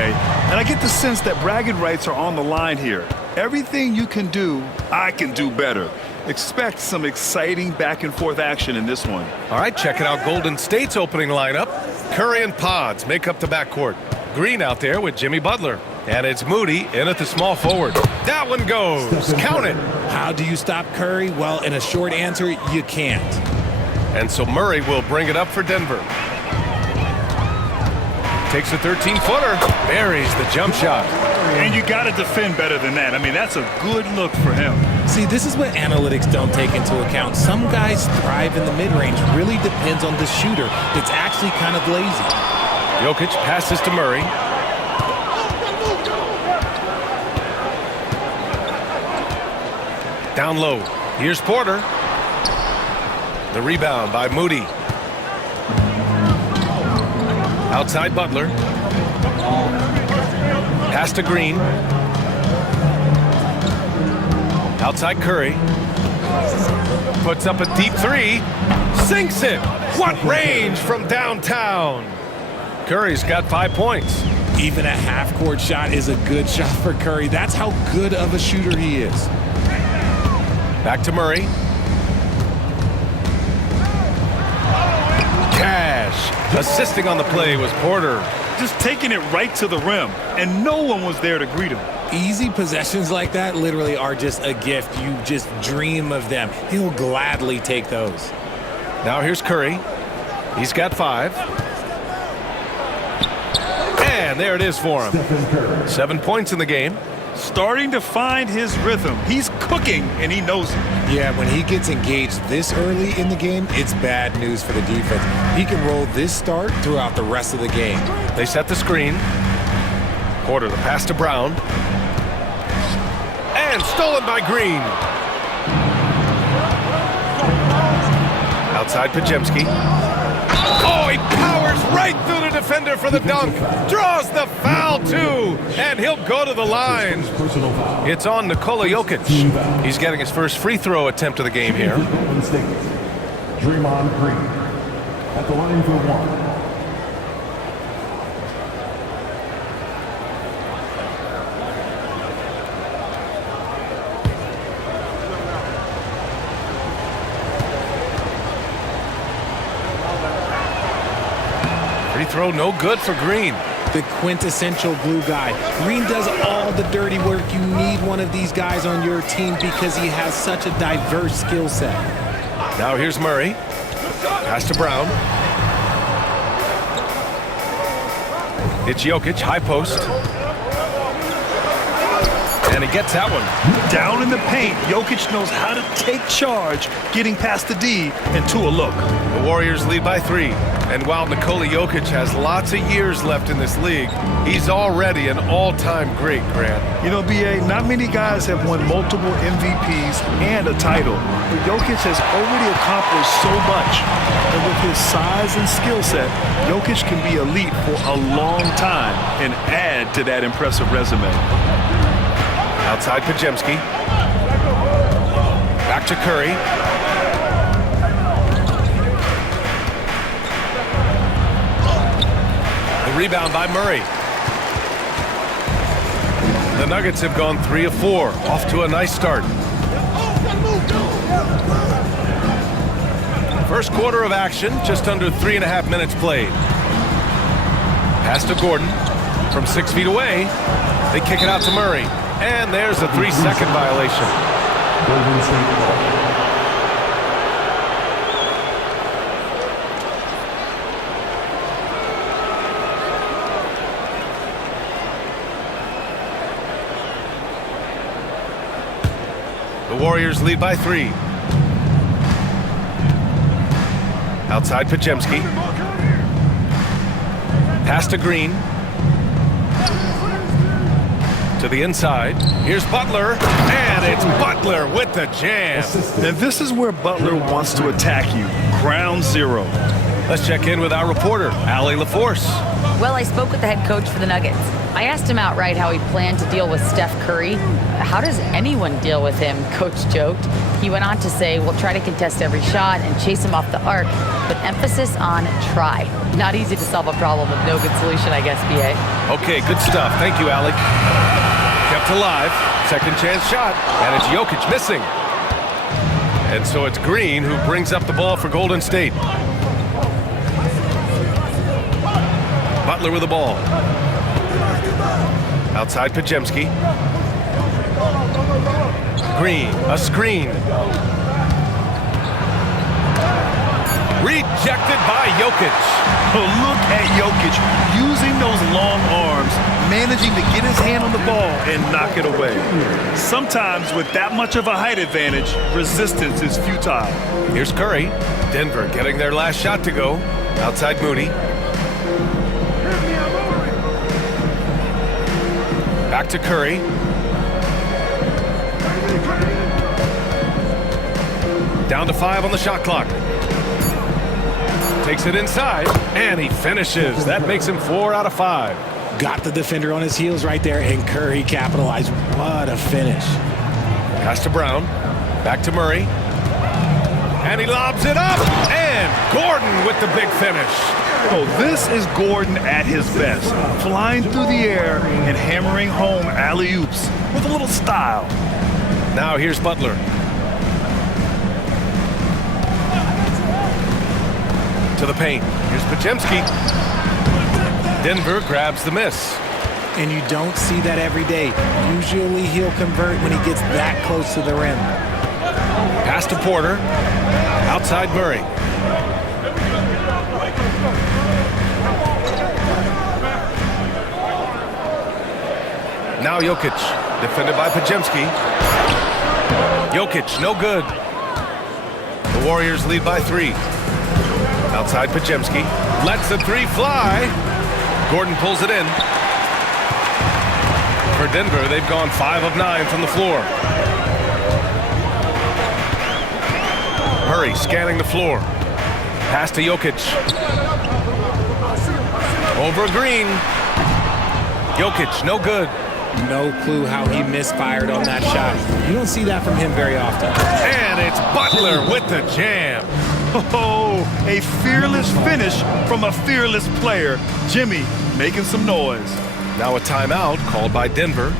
B.A. And I get the sense that bragging rights are on the line here. Everything you can do, I can do better. Expect some exciting back-and-forth action in this one. All right, checking out Golden State's opening lineup. Curry and Pods make up the backcourt. Green out there with Jimmy Butler. And it's Moody in at the small forward. That one goes. Count it. How do you stop Curry? Well, in a short answer, you can't. And so Murray will bring it up for Denver. Takes a 13-footer. Buries the jump shot. And you got to defend better than that. I mean, that's a good look for him. See, this is what analytics don't take into account. Some guys thrive in the mid-range. Really depends on the shooter. It's actually kind of lazy. Jokic passes to Murray. Down low. Here's Porter. The rebound by Moody. Outside Butler. Pass to Green. Outside Curry. Puts up a deep three. Sinks it. What range from downtown. Curry's got 5 points. Even a half-court shot is a good shot for Curry. That's how good of a shooter he is. Back to Murray. Cash. Assisting on the play was Porter. Just taking it right to the rim, and no one was there to greet him. Easy possessions like that literally are just a gift. You just dream of them. He'll gladly take those. Now here's Curry. He's got 5. And there it is for him. 7 points in the game. Starting to find his rhythm. He's cooking, and he knows it. Yeah, when he gets engaged this early in the game, it's bad news for the defense. He can roll this start throughout the rest of the game. They set the screen. Porter, the pass to Brown. And stolen by Green. Outside Pajemski. Oh, he powers right through the defender for the dunk. Draws the foul, too. And he'll go to the line. It's on Nikola Jokic. He's getting his first free throw attempt of the game here. Draymond Green at the line for 1. Free throw no good for Green. The quintessential glue guy. Green does all the dirty work. You need one of these guys on your team because he has such a diverse skill set. Now here's Murray. Pass to Brown. It's Jokic, high post. And he gets that one. Down in the paint, Jokic knows how to take charge, getting past the D and to a look. The Warriors lead by 3. And while Nikola Jokic has lots of years left in this league, he's already an all-time great, Grant. You know, B.A., not many guys have won multiple MVPs and a title. But Jokic has already accomplished so much. And with his size and skill set, Jokic can be elite for a long time and add to that impressive resume. Outside Pajemski. Back to Curry. The rebound by Murray. The Nuggets have gone 3 of 4. Off to a nice start. First quarter of action, just under 3.5 minutes played. Pass to Gordon from 6 feet away. They kick it out to Murray. And there's a 3-second violation. The Warriors lead by 3. Outside Pajemski. Pass to Green. To the inside. Here's Butler. And it's Butler with the jam. And this is where Butler wants to attack you. Ground zero. Let's check in with our reporter, Allie LaForce. Well, I spoke with the head coach for the Nuggets. I asked him outright how he planned to deal with Steph Curry. How does anyone deal with him? Coach joked. He went on to say, we'll try to contest every shot and chase him off the arc, but emphasis on try. Not easy to solve a problem with no good solution, I guess, B.A. Okay, good stuff. Thank you, Allie. Kept alive. Second chance shot. And it's Jokic missing. And so it's Green who brings up the ball for Golden State. Butler with the ball. Outside Pajemski. Green, a screen. Rejected by Jokic. Oh, look at Jokic using those long arms, managing to get his hand on the ball and knock it away. Sometimes with that much of a height advantage, resistance is futile. Here's Curry. Denver getting their last shot to go. Outside Moody. Back to Curry. Down to 5 on the shot clock. Takes it inside, and he finishes. That makes him 4 out of 5. Got the defender on his heels right there, and Curry capitalized. What a finish. Pass to Brown. Back to Murray. And he lobs it up. And Gordon with the big finish. Oh, this is Gordon at his best. Flying through the air and hammering home alley-oops with a little style. Now here's Butler. To the paint. Here's Pajemski. Denver grabs the miss. And you don't see that every day. Usually he'll convert when he gets that close to the rim. Pass to Porter. Outside Murray. Now Jokic. Defended by Pajemski. Jokic, no good. The Warriors lead by 3. Outside Pajemski. Lets the 3 fly. Gordon pulls it in. For Denver, they've gone 5 of 9 from the floor. Murray scanning the floor. Pass to Jokic. Over Green. Jokic, no good. No clue how he misfired on that shot. You don't see that from him very often. And it's Butler with the jam. Oh, a fearless finish from a fearless player. Jimmy making some noise. Now a timeout called by Denver.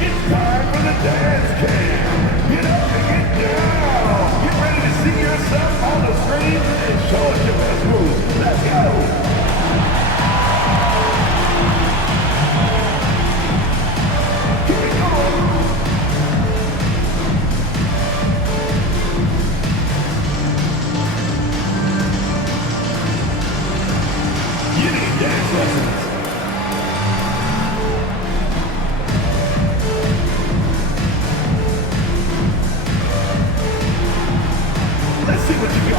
It's time for the dance cam. Get up and get down. Get ready to see yourself on the screen and show us your best moves. Let's go. Dance lessons. Let's see what you got.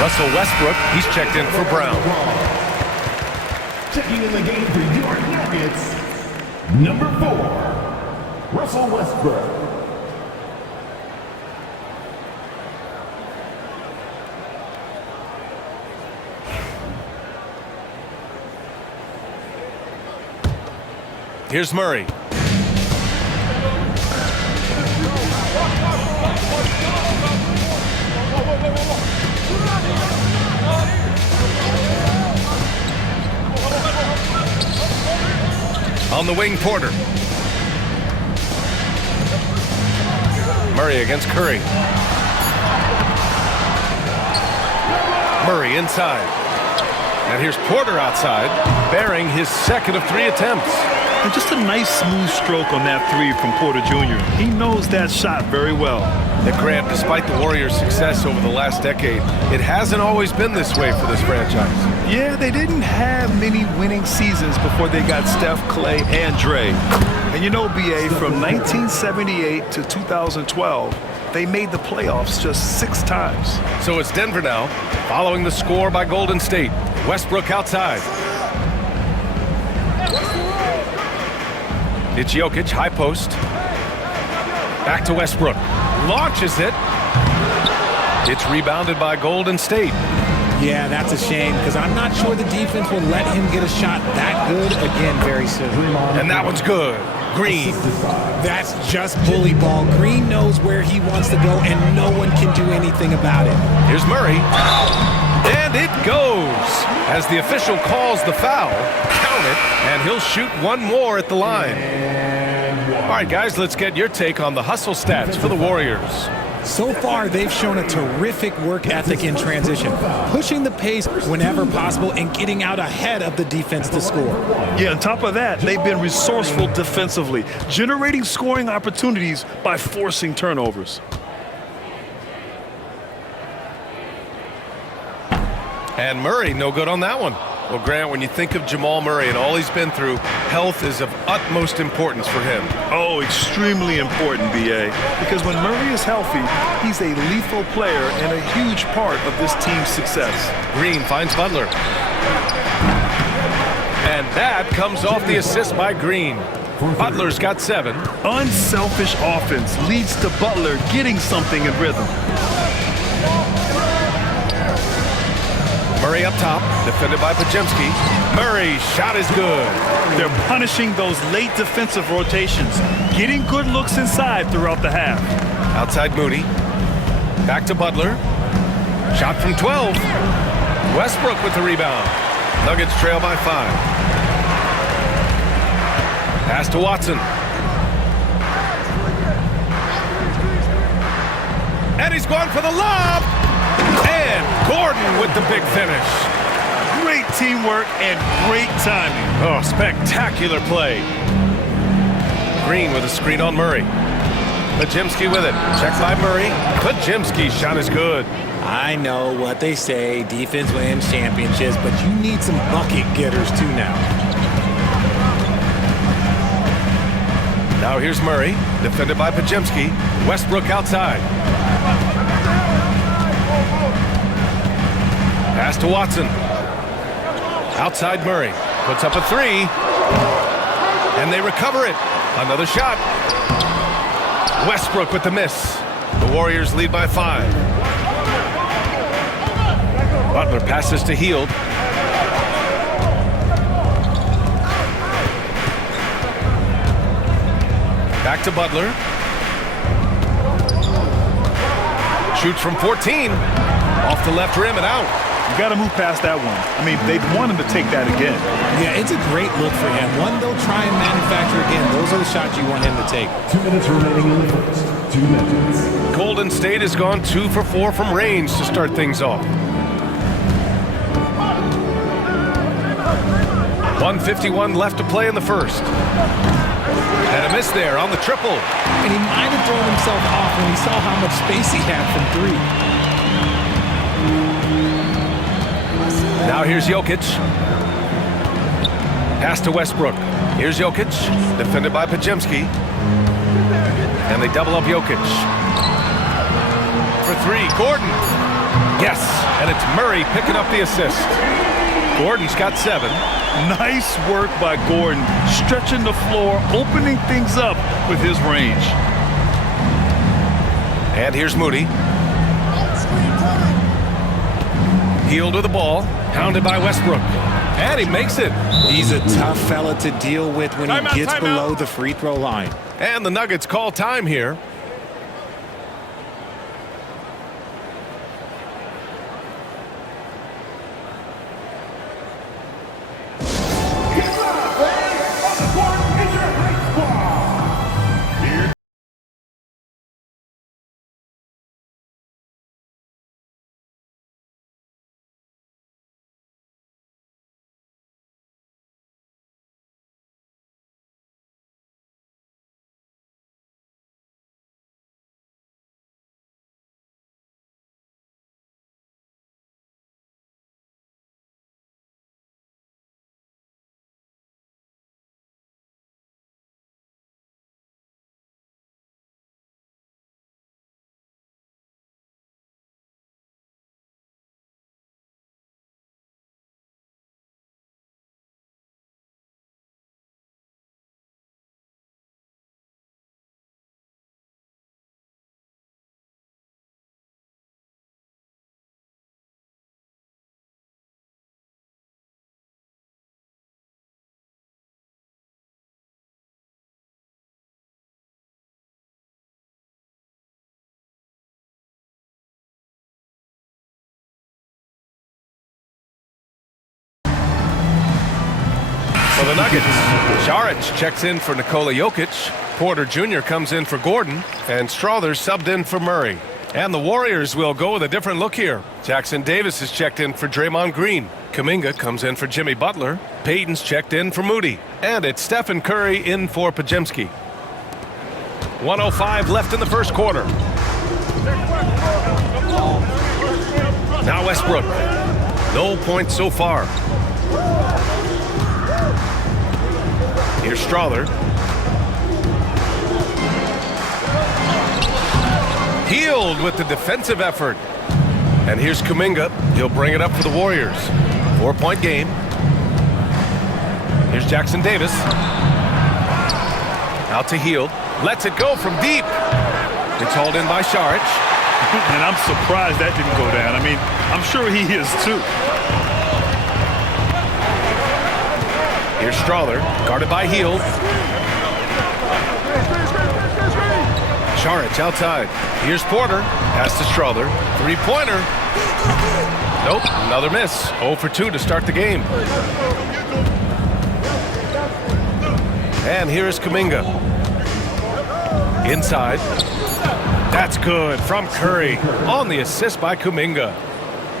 Russell Westbrook, he's checked in for Brown. Checking in the game for your Nuggets, number 4, Russell Westbrook. Here's Murray. On the wing, Porter. Murray against Curry. Murray inside. And here's Porter outside, bearing his second of 3 attempts. And just a nice smooth stroke on that three from Porter Jr. He knows that shot very well. Nick Grant, despite the Warriors' success over the last decade, it hasn't always been this way for this franchise. Yeah, they didn't have many winning seasons before they got Steph, Clay, and Dre. And you know, BA, from 1978 to 2012, they made the playoffs just 6 times. So it's Denver now, following the score by Golden State. Westbrook outside. It's Jokic, high post. Back to Westbrook. Launches it. It's rebounded by Golden State. Yeah, that's a shame because I'm not sure the defense will let him get a shot that good again very soon. And that one's good. Green. That's just bully ball. Green knows where he wants to go, and no one can do anything about it. Here's Murray. And it goes. As the official calls the foul, count it, and he'll shoot one more at the line. All right, guys, let's get your take on the hustle stats for the Warriors. So far, they've shown a terrific work ethic in transition, pushing the pace whenever possible and getting out ahead of the defense to score. Yeah, on top of that, they've been resourceful defensively, generating scoring opportunities by forcing turnovers. And Murray, no good on that one. Well, Grant, when you think of Jamal Murray and all he's been through, health is of utmost importance for him. Oh, extremely important, BA. Because when Murray is healthy, he's a lethal player and a huge part of this team's success. Green finds Butler. And that comes off the assist by Green. Butler's got 7. Unselfish offense leads to Butler getting something in rhythm. Murray up top, defended by Pajemski. Murray's shot is good. They're punishing those late defensive rotations, getting good looks inside throughout the half. Outside Moody. Back to Butler. Shot from 12. Westbrook with the rebound. Nuggets trail by 5. Pass to Watson. And he's going for the lob. And Gordon with the big finish. Great teamwork and great timing. Oh, spectacular play. Green with a screen on Murray. Pajemski with it. Checked by Murray. Pajemski's shot is good. I know what they say, defense wins championships, but you need some bucket getters too now. Now here's Murray, defended by Pajemski. Westbrook outside. Pass to Watson. Outside Murray. Puts up a 3. And they recover it. Another shot. Westbrook with the miss. The Warriors lead by 5. Butler passes to Hield. Back to Butler. Shoots from 14. Off the left rim and out. You got to move past that one. I mean, they'd want him to take that again. Yeah, it's a great look for him. One they'll try and manufacture again. Those are the shots you want him to take. 2 minutes remaining in the first. 2 minutes. Golden State has gone 2 for 4 from range to start things off. 1:51 left to play in the first. And a miss there on the triple. And he might have thrown himself off when he saw how much space he had from 3. Now here's Jokic. Pass to Westbrook. Here's Jokic, defended by Pajemski. And they double up Jokic. For 3, Gordon. Yes, and it's Murray picking up the assist. Gordon's got 7. Nice work by Gordon, stretching the floor, opening things up with his range. And here's Moody. Hield with the ball, hounded by Westbrook. And he makes it. He's a tough fella to deal with when he gets below the free throw line. And the Nuggets call time here. For the Nuggets, Saric checks in for Nikola Jokic. Porter Jr. comes in for Gordon. And Strother subbed in for Murray. And the Warriors will go with a different look here. Jackson Davis is checked in for Draymond Green. Kuminga comes in for Jimmy Butler. Payton's checked in for Moody. And it's Stephen Curry in for Podziemski. 1:05 left in the first quarter. Now Westbrook. No points so far. Here's Strother. Healed with the defensive effort. And here's Kuminga. He'll bring it up for the Warriors. 4-point game. Here's Jackson Davis. Out to Hield. Lets it go from deep. It's hauled in by Saric. And I'm surprised that didn't go down. I mean, I'm sure he is too. Here's Strother, guarded by Hield. Saric outside. Here's Porter. Pass to Strother. Three-pointer. Nope, another miss. 0 for 2 to start the game. And here is Kuminga. Inside. That's good from Curry. On the assist by Kuminga.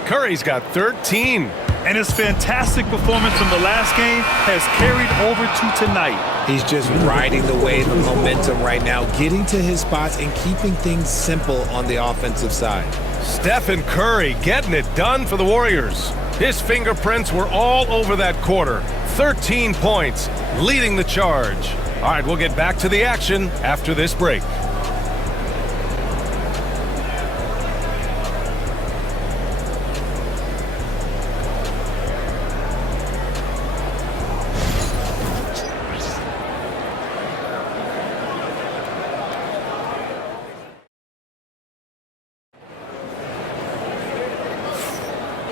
Curry's got 13. And his fantastic performance from the last game has carried over to tonight. He's just riding the wave of momentum right now, getting to his spots and keeping things simple on the offensive side. Stephen Curry getting it done for the Warriors. His fingerprints were all over that quarter. 13 points, leading the charge. All right, we'll get back to the action after this break.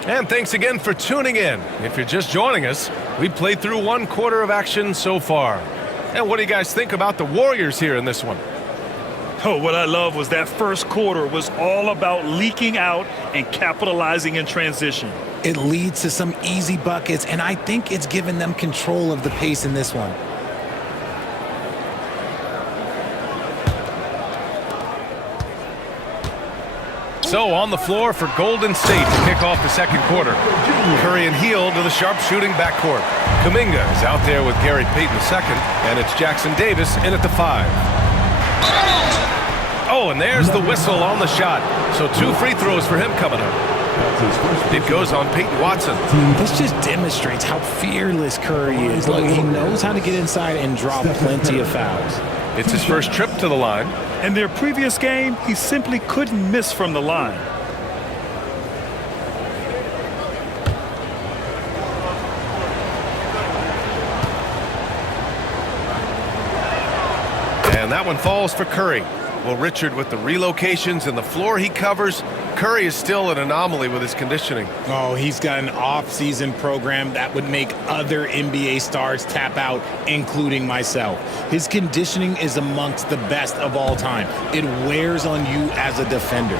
And thanks again for tuning in. If you're just joining us, we played through 1 quarter of action so far. And what do you guys think about the Warriors here in this one? Oh, what I love was that first quarter was all about leaking out and capitalizing in transition. It leads to some easy buckets, and I think it's given them control of the pace in this one. So on the floor for Golden State to kick off the second quarter. Curry and Hield to the sharpshooting backcourt. Kuminga is out there with Gary Payton II, and it's Jackson Davis in at the 5. Oh, and there's the whistle on the shot. So 2 free throws for him coming up. It goes on Peyton Watson. This just demonstrates how fearless Curry is. Look, he knows how to get inside and draw plenty of fouls. It's his first trip to the line. In their previous game, he simply couldn't miss from the line. And that one falls for Curry. Well, Richard, with the relocations and the floor he covers, Curry is still an anomaly with his conditioning. Oh, he's got an off-season program that would make other NBA stars tap out, including myself. His conditioning is amongst the best of all time. It wears on you as a defender.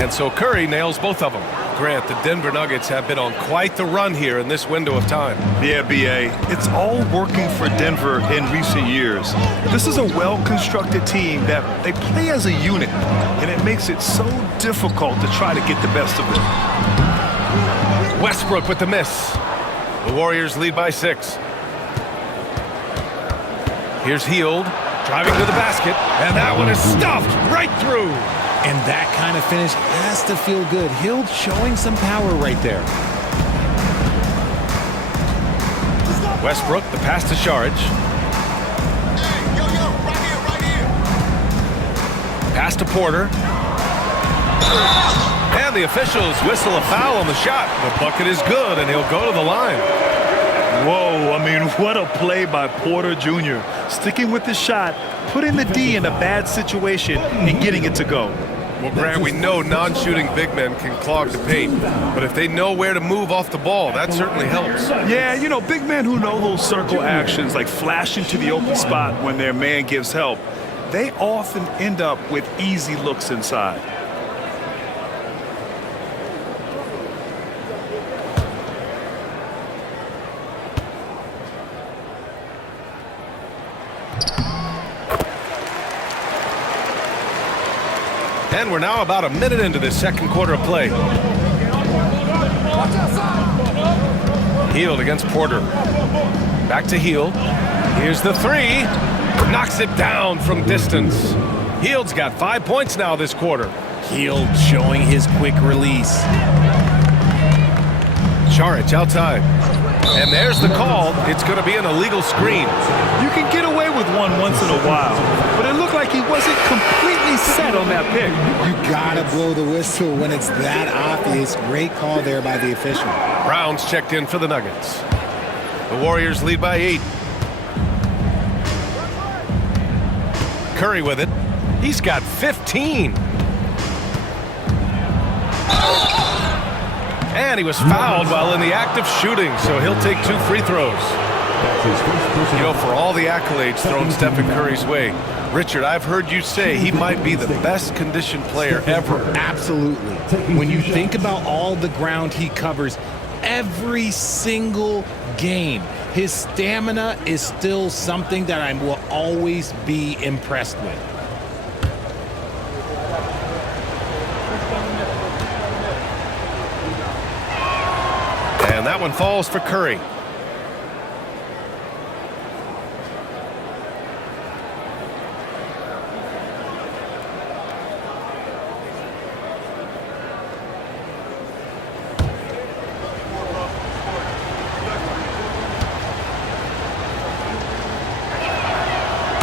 And so Curry nails both of them. Grant, the Denver Nuggets have been on quite the run here in this window of time. Yeah, B.A., it's all working for Denver in recent years. This is a well-constructed team that they play as a unit, and it makes it so difficult to try to get the best of it. Westbrook with the miss. The Warriors lead by 6. Here's Hield driving to the basket, and that one is stuffed right through. And that kind of finish has to feel good. Hield showing some power right there. Westbrook, the pass to Saric. Pass to Porter. And the officials whistle a foul on the shot. The bucket is good, and he'll go to the line. Whoa, I mean, what a play by Porter Jr. Sticking with the shot, putting the D in a bad situation, and getting it to go. Well, Grant, we know non-shooting big men can clog the paint, but if they know where to move off the ball, that certainly helps. Yeah, you know, big men who know those circle actions, like flashing to the open spot when their man gives help, they often end up with easy looks inside. And we're now about a minute into this second quarter of play. Hield against Porter. Back to Hield. Here's the three. Knocks it down from distance. Hield's got 5 points now this quarter. Hield showing his quick release. Saric outside. And there's the call. It's going to be an illegal screen. You can get away with one once in a while, but it looked like he wasn't completely set on that pick. You gotta blow the whistle when it's that obvious. Great call there by the official. Brown's checked in for the Nuggets. The Warriors lead by 8. Curry with it. He's got 15. And he was fouled while in the act of shooting, so he'll take 2 free throws. You know, for all the accolades thrown Stephen Curry's way, Richard, I've heard you say he might be the best conditioned player ever. Absolutely. When you think about all the ground he covers every single game, his stamina is still something that I will always be impressed with. And that one falls for Curry.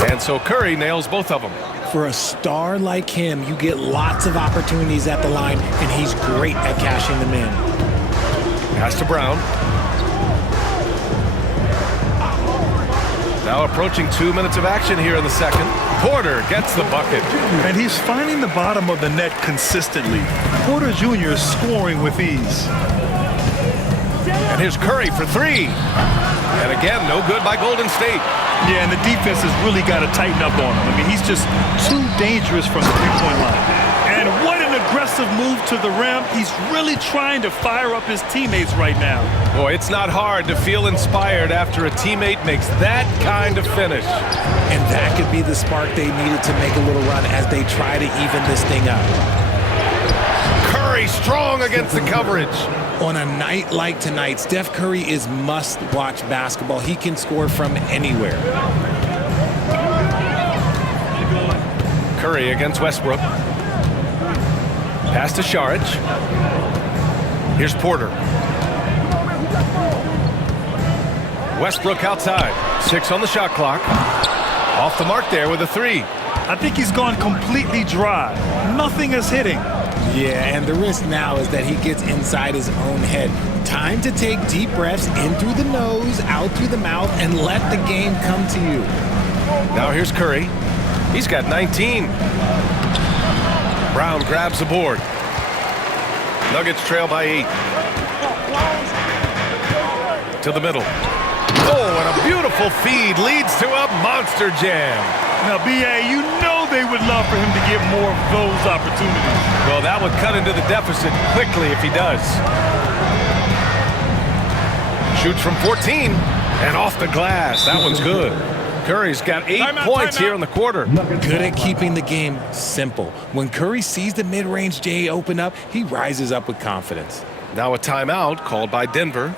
And so Curry nails both of them. For a star like him, you get lots of opportunities at the line, and he's great at cashing them in. Pass to Brown. Now approaching 2 minutes of action here in the second. Porter gets the bucket. And he's finding the bottom of the net consistently. Porter Jr. is scoring with ease. And here's Curry for 3. And again, no good by Golden State. Yeah, and the defense has really got to tighten up on him. I mean, he's just too dangerous from the three-point line. And what an aggressive move to the rim. He's really trying to fire up his teammates right now. Boy, it's not hard to feel inspired after a teammate makes that kind of finish. And that could be the spark they needed to make a little run as they try to even this thing up. Curry strong against the coverage. On a night like tonight, Steph Curry is must-watch basketball. He can score from anywhere. Curry against Westbrook. Pass to Saric. Here's Porter. Westbrook outside. 6 on the shot clock. Off the mark there with a 3. I think he's gone completely dry. Nothing is hitting. Yeah, and the risk now is that he gets inside his own head. Time to take deep breaths in through the nose, out through the mouth, and let the game come to you. Now here's Curry. He's got 19. Brown grabs the board. Nuggets trail by 8. To the middle. Oh, and a beautiful feed leads to a monster jam. Now, B.A., you know they would love for him to get more of those opportunities. Well, that would cut into the deficit quickly if he does. Shoots from 14 and off the glass. That one's good. Curry's got 8 points here in the quarter. Good at keeping the game simple. When Curry sees the mid-range J open up, he rises up with confidence. Now a timeout called by Denver.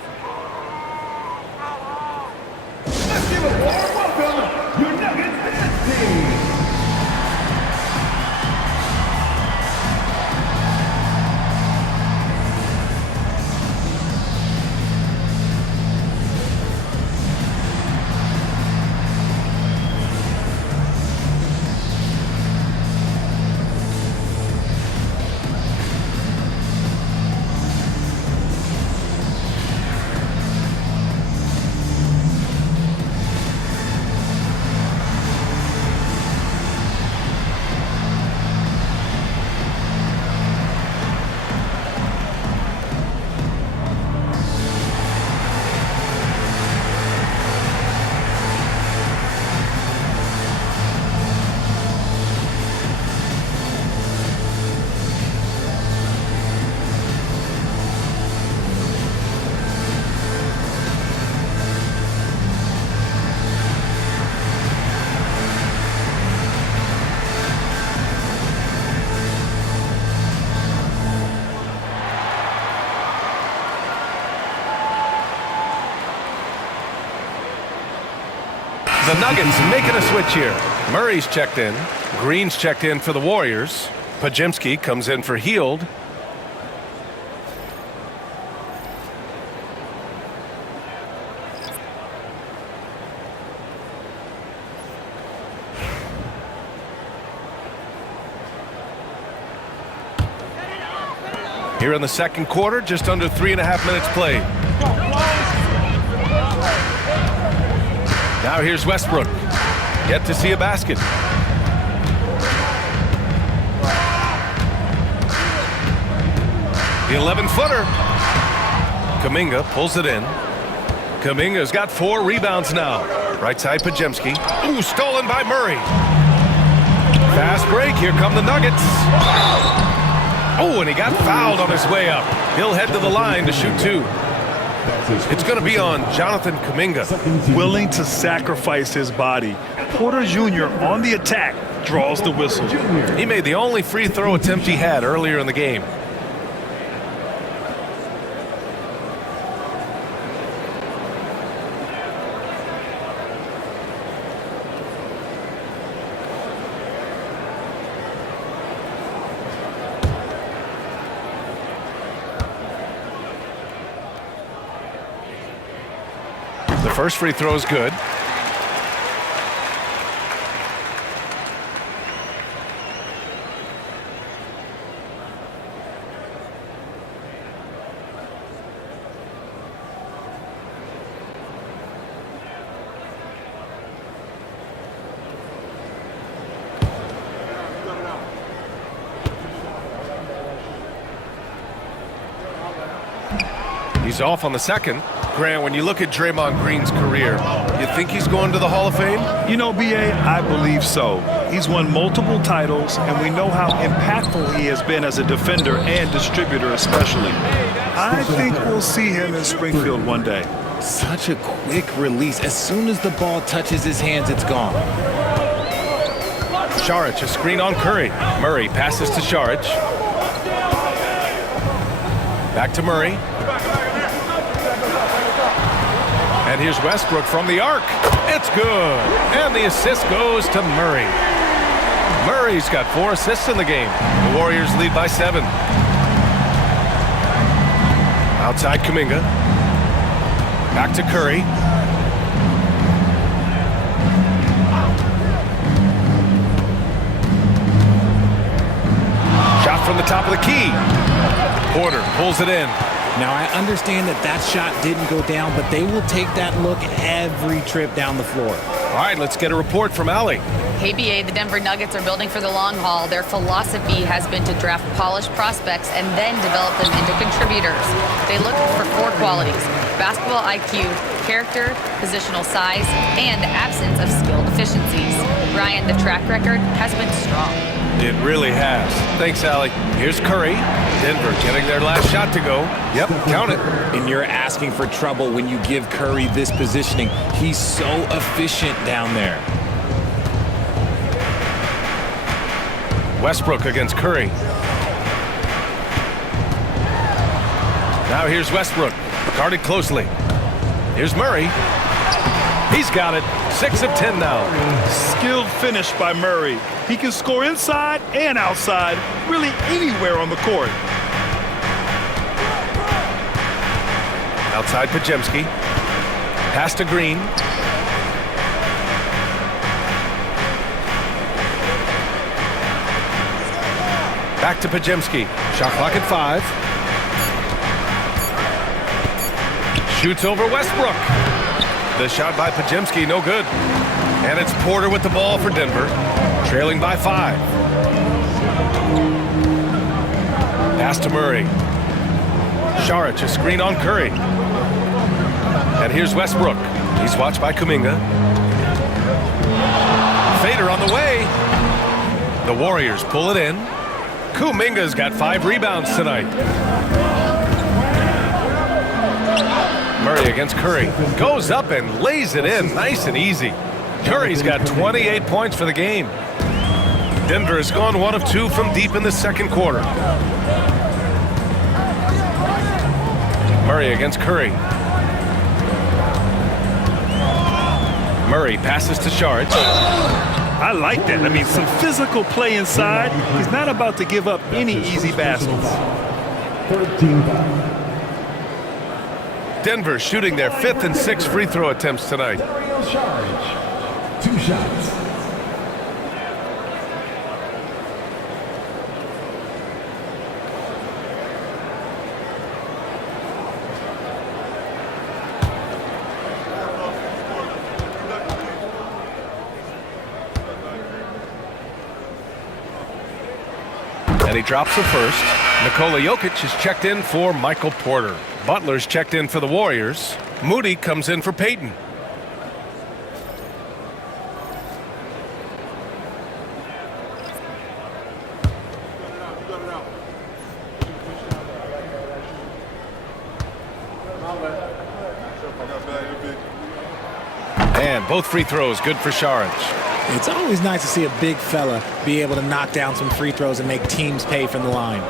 Let's give a warm welcome, your Nuggets dance team. The Nuggets making a switch here. Murray's checked in. Green's checked in for the Warriors. Podziemski comes in for Hield. Here in the second quarter, just under 3.5 minutes played. Now here's Westbrook. Yet to see a basket. The 11-footer. Kuminga pulls it in. Kuminga's got 4 rebounds now. Right side Podziemski. Ooh, stolen by Murray. Fast break. Here come the Nuggets. Oh, and he got fouled on his way up. He'll head to the line to shoot 2. It's going to be on Jonathan Kuminga. Willing to sacrifice his body. Porter Jr. on the attack draws the whistle. He made the only free throw attempt he had earlier in the game. The first free throw is good. He's off on the second. Grant, when you look at Draymond Green's career, you think he's going to the Hall of Fame? You know, B.A., I believe so. He's won multiple titles, and we know how impactful he has been as a defender and distributor especially. I think we'll see him in Springfield one day. Such a quick release. As soon as the ball touches his hands, it's gone. Saric, a screen on Curry. Murray passes to Saric. Back to Murray. And here's Westbrook from the arc. It's good. And the assist goes to Murray. Murray's got 4 assists in the game. The Warriors lead by 7. Outside Kuminga. Back to Curry. Shot from the top of the key. Porter pulls it in. Now, I understand that shot didn't go down, but they will take that look every trip down the floor. All right, let's get a report from Allie. Hey, BA, the Denver Nuggets are building for the long haul. Their philosophy has been to draft polished prospects and then develop them into contributors. They look for 4 qualities: basketball IQ, character, positional size, and the absence of skill deficiencies. Ryan, the track record has been strong. It really has. Thanks, Allie. Here's Curry. Denver getting their last shot to go. Yep, count it. And you're asking for trouble when you give Curry this positioning. He's so efficient down there. Westbrook against Curry. Now here's Westbrook. Guarded closely. Here's Murray. He's got it. 6 of 10 now. Skilled finish by Murray. He can score inside and outside, really anywhere on the court. Outside Podziemski. Pass to Green. Back to Podziemski. Shot clock at 5. Shoots over Westbrook. The shot by Podziemski, no good. And it's Porter with the ball for Denver, trailing by 5. Pass to Murray. Saric, a screen on Curry. And here's Westbrook. He's watched by Kuminga. Fader on the way. The Warriors pull it in. Kuminga's got 5 rebounds tonight. Murray against Curry. Goes up and lays it in nice and easy. Curry's got 28 points for the game. Denver has gone 1 of 2 from deep in the second quarter. Murray against Curry. Murray passes to Saric. I like that. I mean, some physical play inside. He's not about to give up any easy baskets. 13 foul. Denver shooting their 5th and 6th free throw attempts tonight. Saric, 2 shots. And he drops the first. Nikola Jokic is checked in for Michael Porter. Butler's checked in for the Warriors. Moody comes in for Peyton. And both free throws good for Saric. It's always nice to see a big fella be able to knock down some free throws and make teams pay from the line.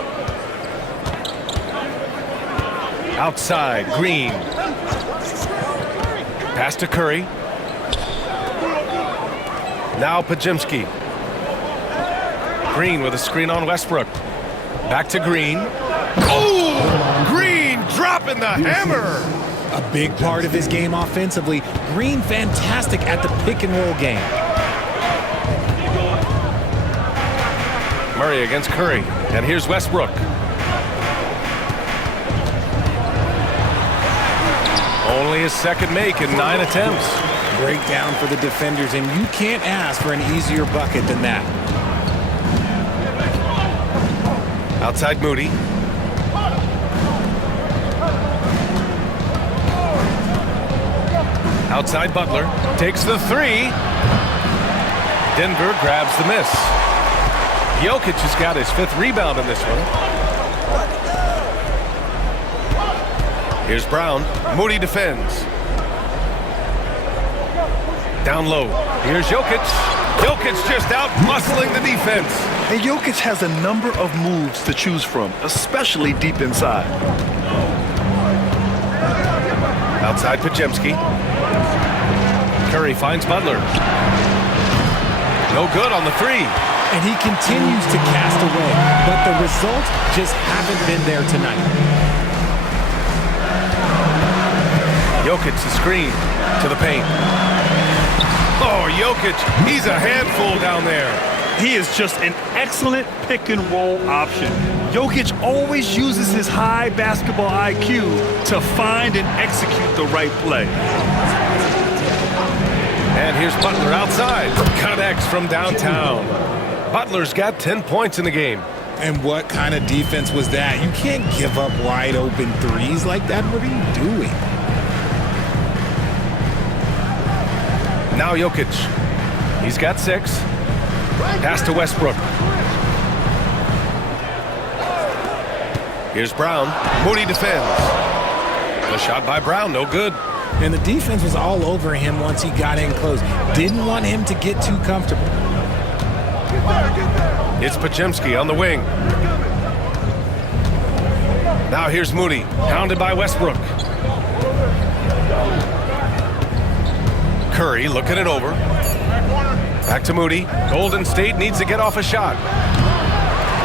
Outside, Green. Pass to Curry. Now Pajemski. Green with a screen on Westbrook. Back to Green. Oh! Green dropping the hammer! A big part of his game offensively. Green fantastic at the pick and roll game. Murray against Curry. And here's Westbrook. Only his second make in 9 attempts. Breakdown for the defenders, and you can't ask for an easier bucket than that. Outside Moody. Outside Butler. Takes the 3. Denver grabs the miss. Jokic has got his 5th rebound in this one. Here's Brown. Moody defends. Down low. Here's Jokic. Jokic just out muscling the defense. And Jokic has a number of moves to choose from, especially deep inside. Outside Pajemski. Curry finds Butler. No good on the 3. And he continues to cast away, but the results just haven't been there tonight. Jokic the screen to the paint. Oh, Jokic, he's a handful down there. He is just an excellent pick and roll option. Jokic always uses his high basketball IQ to find and execute the right play. And here's Butler outside. Connects from downtown. Butler's got 10 points in the game. And what kind of defense was that? You can't give up wide open threes like that. What are you doing? Now Jokic. He's got 6. Pass to Westbrook. Here's Brown. Moody defends. The shot by Brown, no good. And the defense was all over him once he got in close. Didn't want him to get too comfortable. It's Pajemski on the wing. Now here's Moody, pounded by Westbrook. Curry looking it over. Back to Moody. Golden State needs to get off a shot.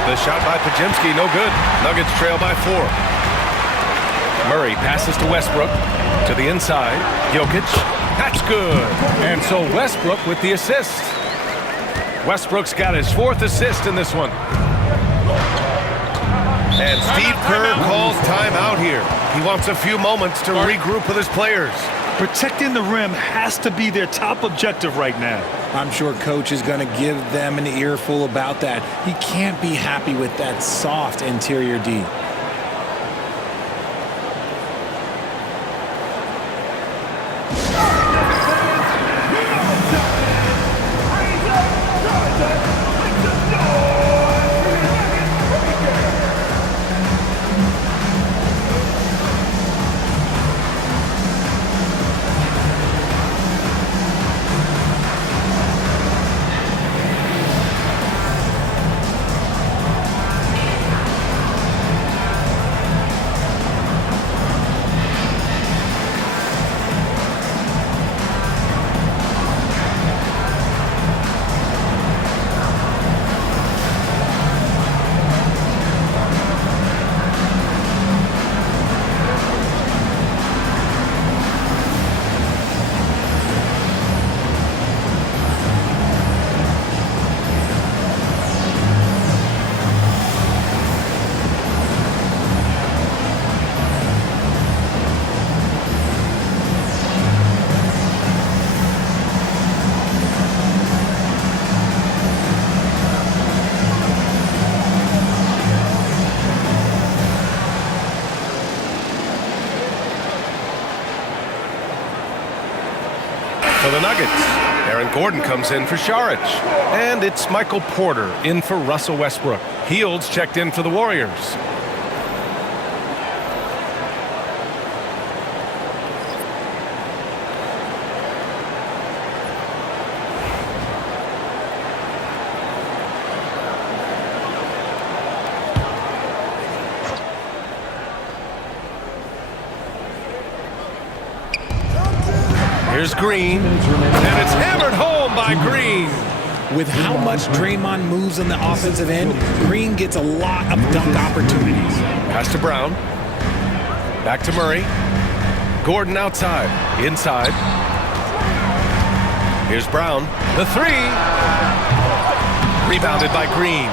The shot by Pajemski, no good. Nuggets trail by 4. Murray passes to Westbrook. To the inside. Jokic. That's good. And so Westbrook with the assist. Westbrook's got his 4th assist in this one. And Steve Kerr calls timeout here. He wants a few moments to regroup with his players. Protecting the rim has to be their top objective right now. I'm sure coach is going to give them an earful about that. He can't be happy with that soft interior D. For the Nuggets, Aaron Gordon comes in for Saric. And it's Michael Porter in for Russell Westbrook. Hields checked in for the Warriors. Here's Green, and it's hammered home by Green. With how much Draymond moves on the offensive end, Green gets a lot of dunk opportunities. Pass to Brown. Back to Murray. Gordon outside. Inside. Here's Brown. The three. Rebounded by Green.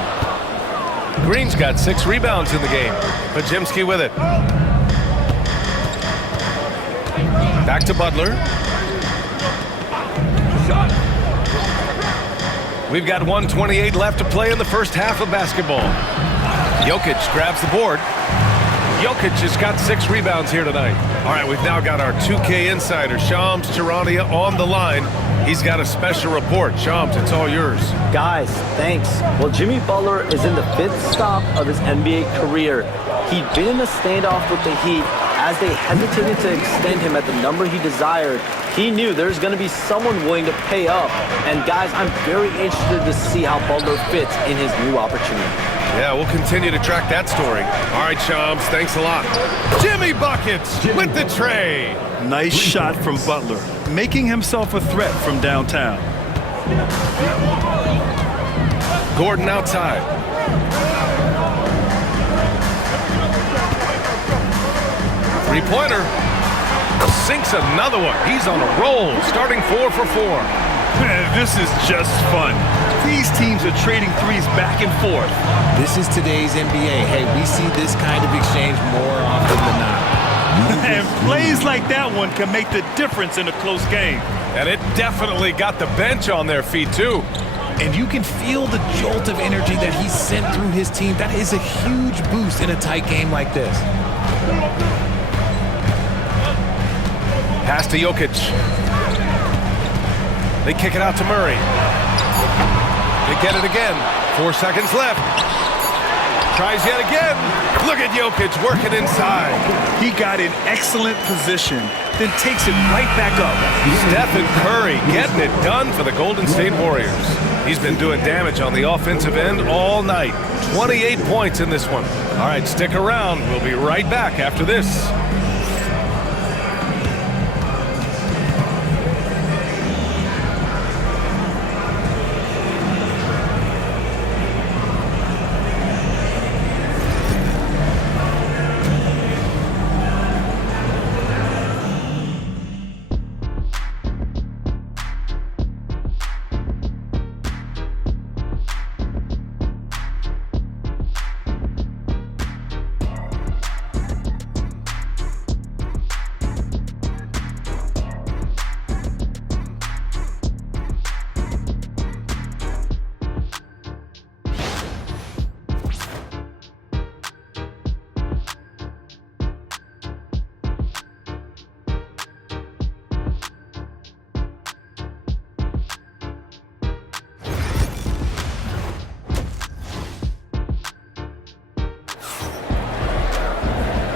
Green's got 6 rebounds in the game. Podziemski with it. Back to Butler. We've got 1:28 left to play in the first half of basketball. Jokic grabs the board. Jokic has got 6 rebounds here tonight. All right, we've now got our 2K insider, Shams Charania, on the line. He's got a special report. Shams, it's all yours. Guys, thanks. Well, Jimmy Butler is in the 5th stop of his NBA career. He'd been in a standoff with the Heat. As they hesitated to extend him at the number he desired, he knew there's going to be someone willing to pay up. And guys, I'm very interested to see how Butler fits in his new opportunity. Yeah, we'll continue to track that story. All right, Shams, thanks a lot. Jimmy Buckets with the tray. Nice shot from Butler, making himself a threat from downtown. Gordon outside. Three-pointer. Sinks another one. He's on a roll, starting 4 for 4. This is just fun. These teams are trading threes back and forth. This is today's NBA. Hey, we see this kind of exchange more often than not. And plays like that one can make the difference in a close game. And it definitely got the bench on their feet, too. And you can feel the jolt of energy that he sent through his team. That is a huge boost in a tight game like this. Pass to Jokic. They kick it out to Murray. They get it again. 4 seconds left. Tries yet again. Look at Jokic working inside. He got in excellent position, then takes it right back up. Stephen Curry getting it done for the Golden State Warriors. He's been doing damage on the offensive end all night. 28 points in this one. All right, stick around. We'll be right back after this.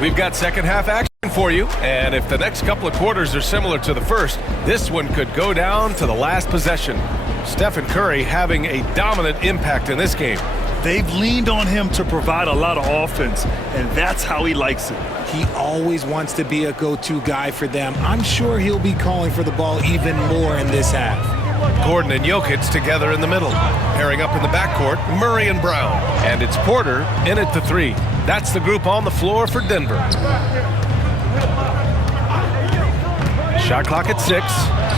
We've got second half action for you, and if the next couple of quarters are similar to the first, this one could go down to the last possession. Stephen Curry having a dominant impact in this game. They've leaned on him to provide a lot of offense, and that's how he likes it. He always wants to be a go-to guy for them. I'm sure he'll be calling for the ball even more in this half. Gordon and Jokic together in the middle. Pairing up in the backcourt, Murray and Brown. And it's Porter in at the 3. That's the group on the floor for Denver. Shot clock at 6.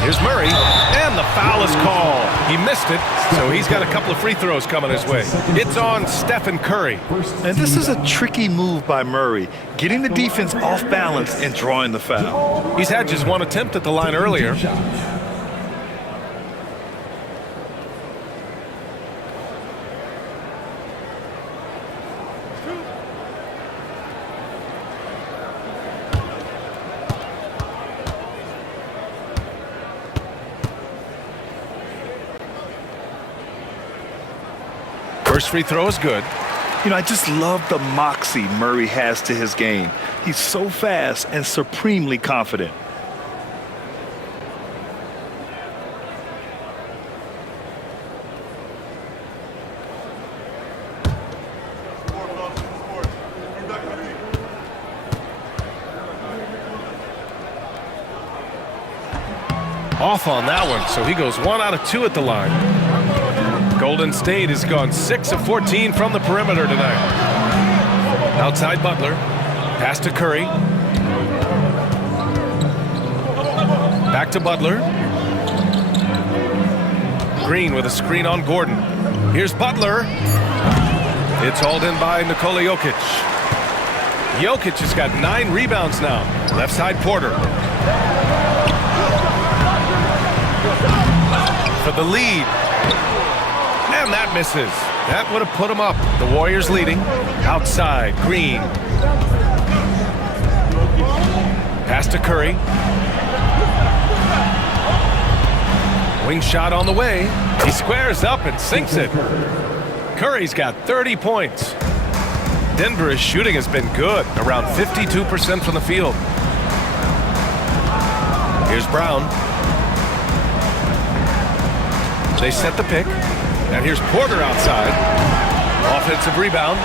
Here's Murray, and the foul is called. He missed it, so he's got a couple of free throws coming his way. It's on Stephen Curry. And this is a tricky move by Murray, getting the defense off balance and drawing the foul. He's had just one attempt at the line earlier. First free throw is good. You know, I just love the moxie Murray has to his game. He's so fast and supremely confident. Off on that one, so he goes 1 out of 2 at the line. Golden State has gone 6 of 14 from the perimeter tonight. Outside Butler, pass to Curry. Back to Butler. Green with a screen on Gordon. Here's Butler. It's hauled in by Nikola Jokic. Jokic has got 9 rebounds now. Left side Porter. For the lead. And that misses. That would have put him up. The Warriors leading. Outside, Green. Pass to Curry. Wing shot on the way. He squares up and sinks it. Curry's got 30 points. Denver's shooting has been good, around 52% from the field. Here's Brown. They set the pick, and here's Porter outside. Offensive rebound.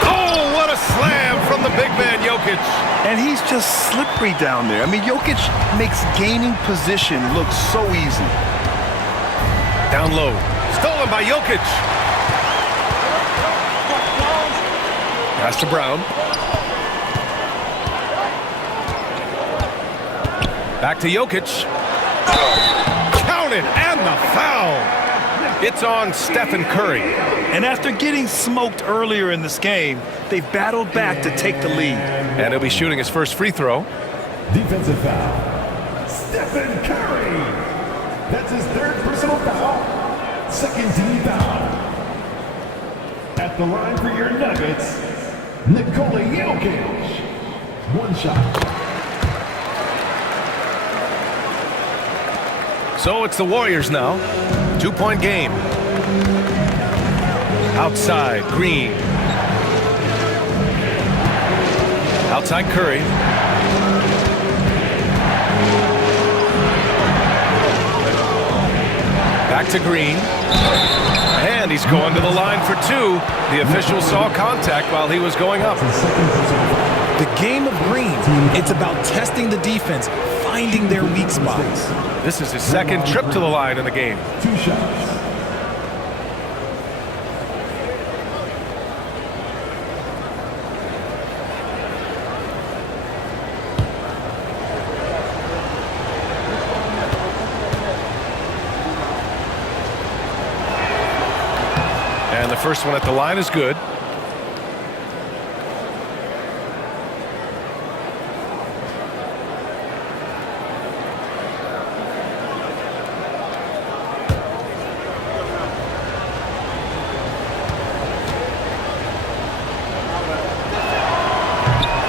Oh, what a slam from the big man, Jokic. And he's just slippery down there. I mean, Jokic makes gaining position look so easy. Down low. Stolen by Jokic. Pass to Brown. Back to Jokic. Counted, and the foul. It's on Stephen Curry. And after getting smoked earlier in this game, they've battled back to take the lead. And he'll be shooting his first free throw. Defensive foul. Stephen Curry. That's his 3rd personal foul. 2nd team foul. At the line for your Nuggets, Nikola Jokic. 1 shot. So it's the Warriors now. 2-point game. Outside, Green. Outside, Curry. Back to Green. And he's going to the line for 2. The official saw contact while he was going up. The game of green, it's about testing the defense, finding their weak spots. This is his 2nd trip to the line in the game. 2 shots. And the first one at the line is good.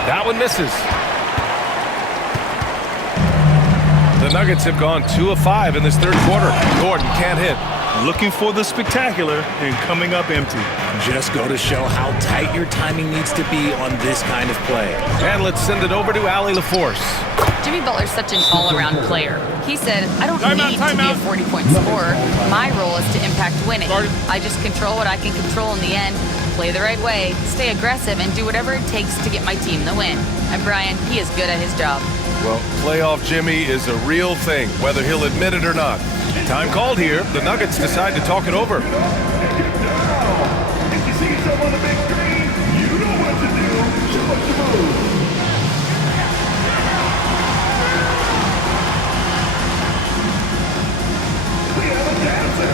That one misses. The Nuggets have gone 2 of 5 in this 3rd quarter. Gordon can't hit. Looking for the spectacular and coming up empty. Just go to show how tight your timing needs to be on this kind of play. And let's send it over to Allie LaForce. Jimmy Butler's such an all-around player. He said, I don't need to be a 40-point scorer. My role is to impact winning. I just control what I can control in the end, play the right way, stay aggressive, and do whatever it takes to get my team the win. And Brian, he is good at his job. Well, playoff Jimmy is a real thing, whether he'll admit it or not. Time called here. The Nuggets decide to talk it over. If you see yourself on the big screen, you know what to do. Show us your moves. We have a dancer.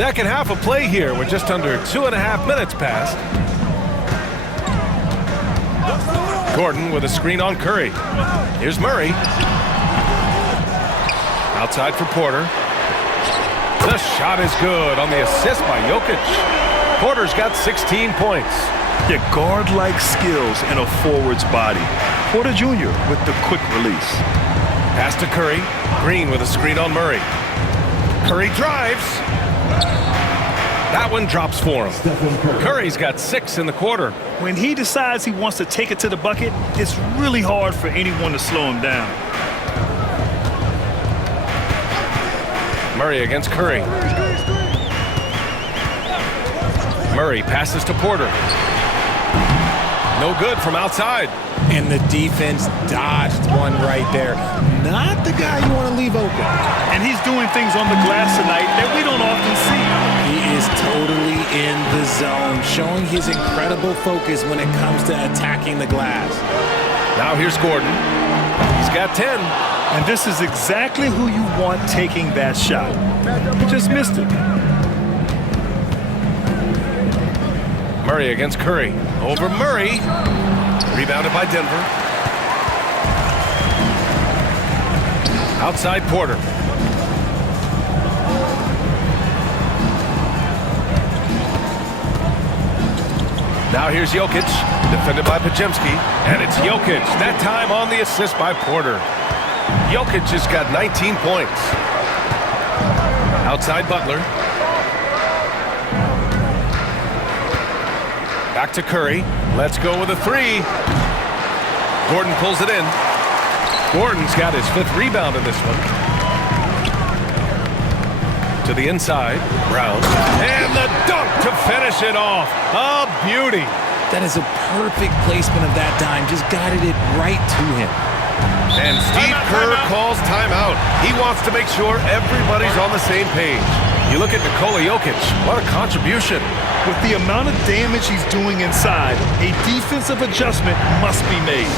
Second half of play here. We're just under 2.5 minutes past. Gordon with a screen on Curry. Here's Murray. Outside for Porter. The shot is good on the assist by Jokic. Porter's got 16 points. Yeah, guard-like skills in a forward's body. Porter Jr. with the quick release. Pass to Curry. Green with a screen on Murray. Curry drives. That one drops for him. Curry's got 6 in the quarter. When he decides he wants to take it to the bucket, it's really hard for anyone to slow him down. Murray against Curry. Murray passes to Porter. No good from outside. And the defense dodged one right there. Not the guy you want to leave open. And he's doing things on the glass tonight that we don't often see. He is totally in the zone, showing his incredible focus when it comes to attacking the glass. Now here's Gordon. He's got 10. And this is exactly who you want taking that shot. He just missed it. Murray against Curry. Over Murray. Rebounded by Denver. Outside Porter. Now here's Jokic. Defended by Pajemski. And it's Jokic. That time on the assist by Porter. Jokic has got 19 points. Outside Butler. Back to Curry. Let's go with a 3. Gordon pulls it in. Gordon's got his 5th rebound in this one. To the inside. Brown. And the dunk to finish it off. A beauty. That is a perfect placement of that dime. Just guided it right to him. And Steve Kerr calls timeout. He wants to make sure everybody's on the same page. You look at Nikola Jokic. What a contribution. With the amount of damage he's doing inside, a defensive adjustment must be made.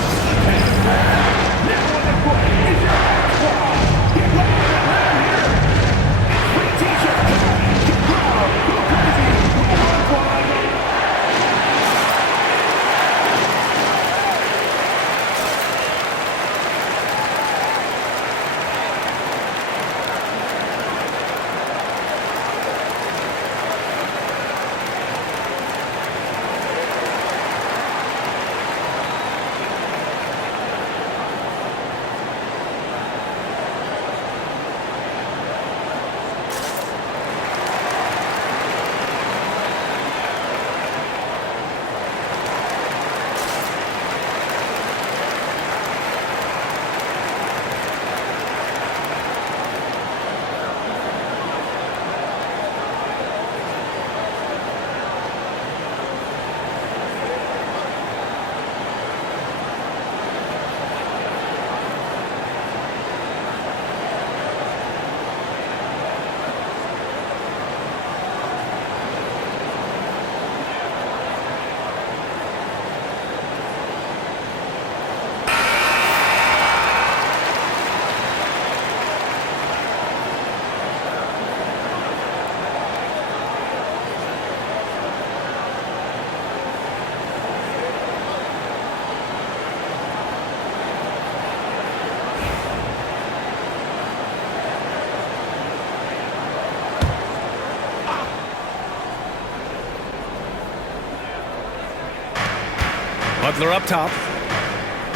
Butler up top.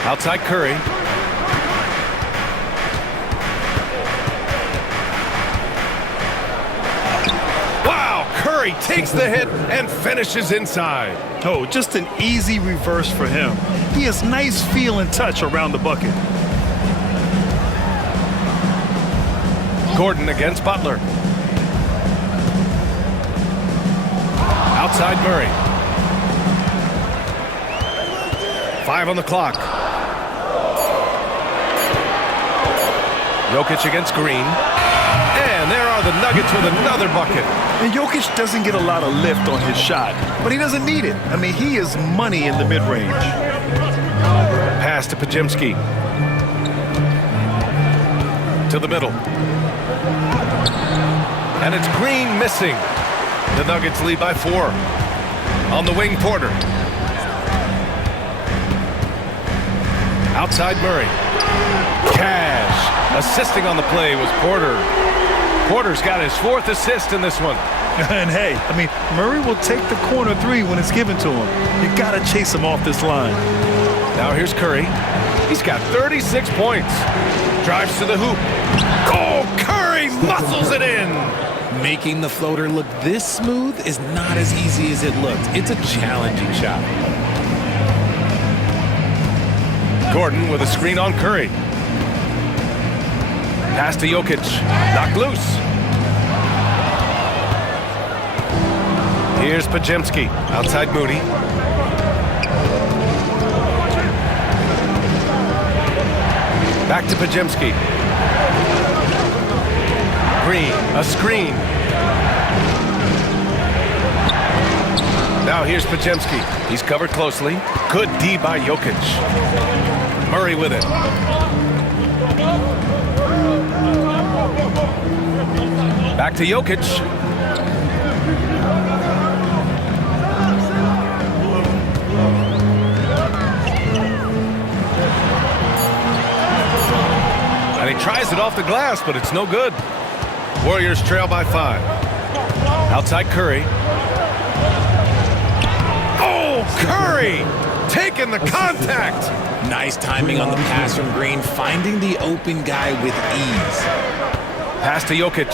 Outside Curry. Wow, Curry takes the hit and finishes inside. Oh, just an easy reverse for him. He has nice feel and touch around the bucket. Gordon against Butler. Outside Murray. 5 on the clock. Jokic against Green. And there are the Nuggets with another bucket. And Jokic doesn't get a lot of lift on his shot, but he doesn't need it. I mean, he is money in the mid-range. Pass to Pajemski. To the middle. And it's Green missing. The Nuggets lead by 4. On the wing, Porter. Outside Murray. Cash. Assisting on the play was Porter. Porter's got his 4th assist in this one. And hey, I mean, Murray will take the corner 3 when it's given to him. You got to chase him off this line. Now here's Curry. He's got 36 points. Drives to the hoop. Oh, Curry muscles it in. Making the floater look this smooth is not as easy as it looked. It's a challenging shot. Gordon with a screen on Curry. Pass to Jokic. Knocked loose. Here's Podziemski. Outside Moody. Back to Podziemski. Green, a screen. Now here's Podziemski. He's covered closely. Good D by Jokic. Murray with it. Back to Jokic. And he tries it off the glass, but it's no good. Warriors trail by 5. Outside Curry. Oh, Curry! Taking the contact! Nice timing on the pass from Green, finding the open guy with ease. Pass to Jokic.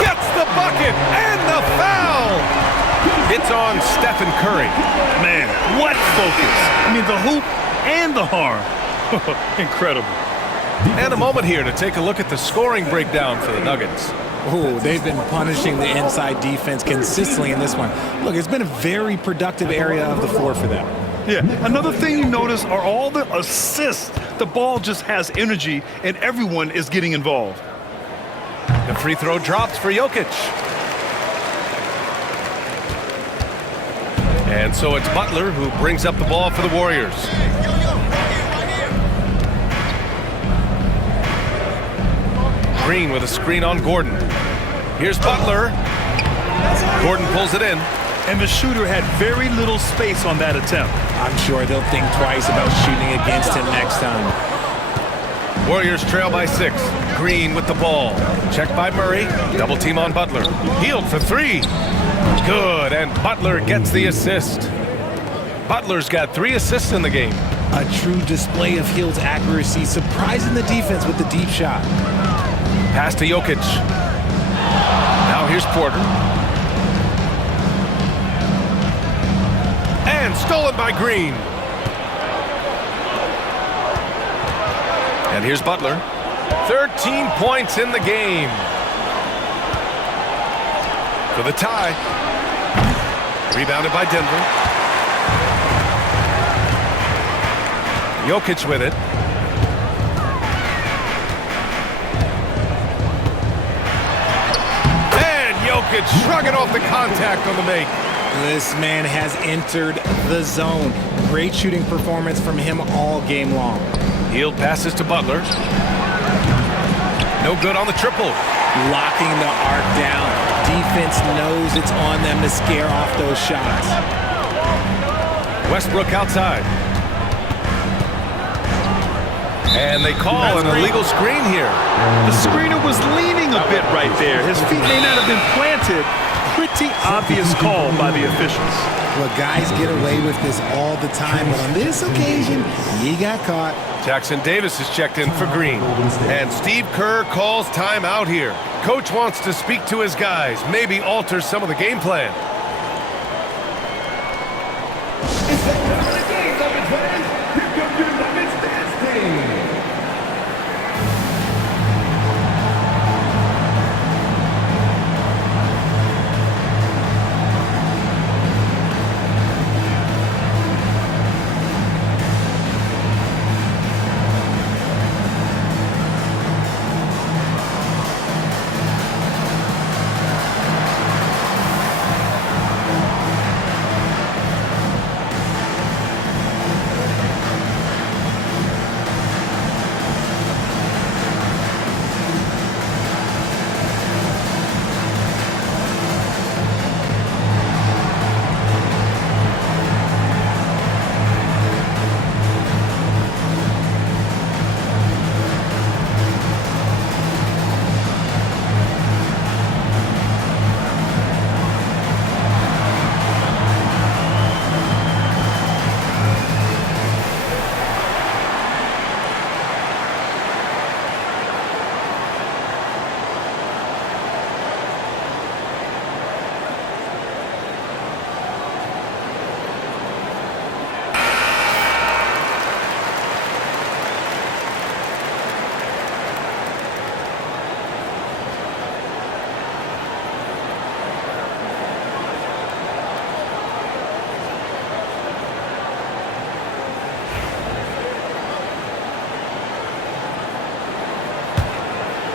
Gets the bucket and the foul! It's on Stephen Curry. Man, what focus. I mean, the hoop and the arm. Incredible. And a moment here to take a look at the scoring breakdown for the Nuggets. Oh, they've been punishing the inside defense consistently in this one. Look, it's been a very productive area of the floor for them. Yeah, another thing you notice are all the assists. The ball just has energy, and everyone is getting involved. The free throw drops for Jokic. And so it's Butler who brings up the ball for the Warriors. Green with a screen on Gordon. Here's Butler. Gordon pulls it in. And the shooter had very little space on that attempt. I'm sure they'll think twice about shooting against him next time. Warriors trail by 6. Green with the ball. Checked by Murray. Double team on Butler. Healed for 3. Good, and Butler gets the assist. Butler's got 3 assists in the game. A true display of Hield's accuracy, surprising the defense with the deep shot. Pass to Jokic. Now here's Porter. And stolen by Green. And here's Butler. 13 points in the game. For the tie. Rebounded by Denver. Jokic with it. And Jokic shrugging off the contact on the make. This man has entered the zone. Great shooting performance from him all game long. Hield passes to Butler. No good on the triple. Locking the arc down. Defense knows it's on them to scare off those shots. Westbrook outside. And they call an illegal screen here. The screener was leaning a bit right there. His feet may not have been planted. Pretty obvious call by the officials. Well, guys get away with this all the time, but on this occasion, he got caught. Jackson Davis is checked in for Green. And Steve Kerr calls timeout here. Coach wants to speak to his guys, maybe alter some of the game plan. It's that time of the game, Nuggets fans. Here comes your Nuggets dance team.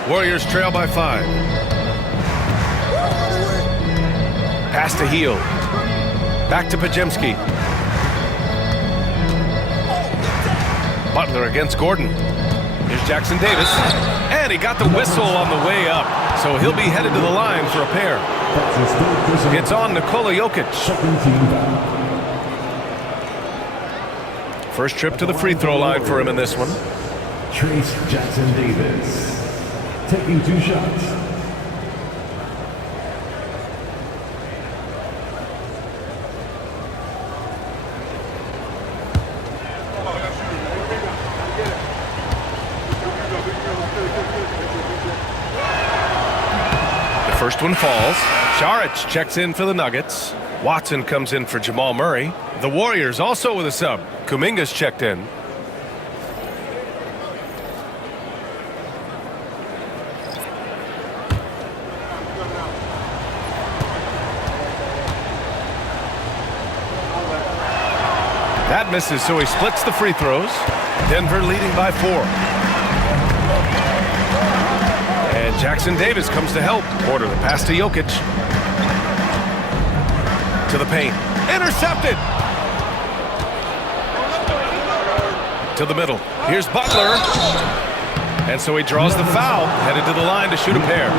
Warriors trail by 5. Pass to Hield. Back to Pajemski. Butler against Gordon. Here's Jackson Davis. And he got the whistle on the way up. So he'll be headed to the line for a pair. It's on Nikola Jokic. First trip to the free throw line for him in this one. Trace Jackson Davis taking 2 shots. The first one falls. Saric checks in for the Nuggets. Watson comes in for Jamal Murray. The Warriors also with a sub. Kuminga's checked in. That misses, so he splits the free throws. Denver leading by 4. And Jackson Davis comes to help. Porter the pass to Jokic. To the paint. Intercepted! To the middle. Here's Butler. And so he draws the foul, headed to the line to shoot a pair.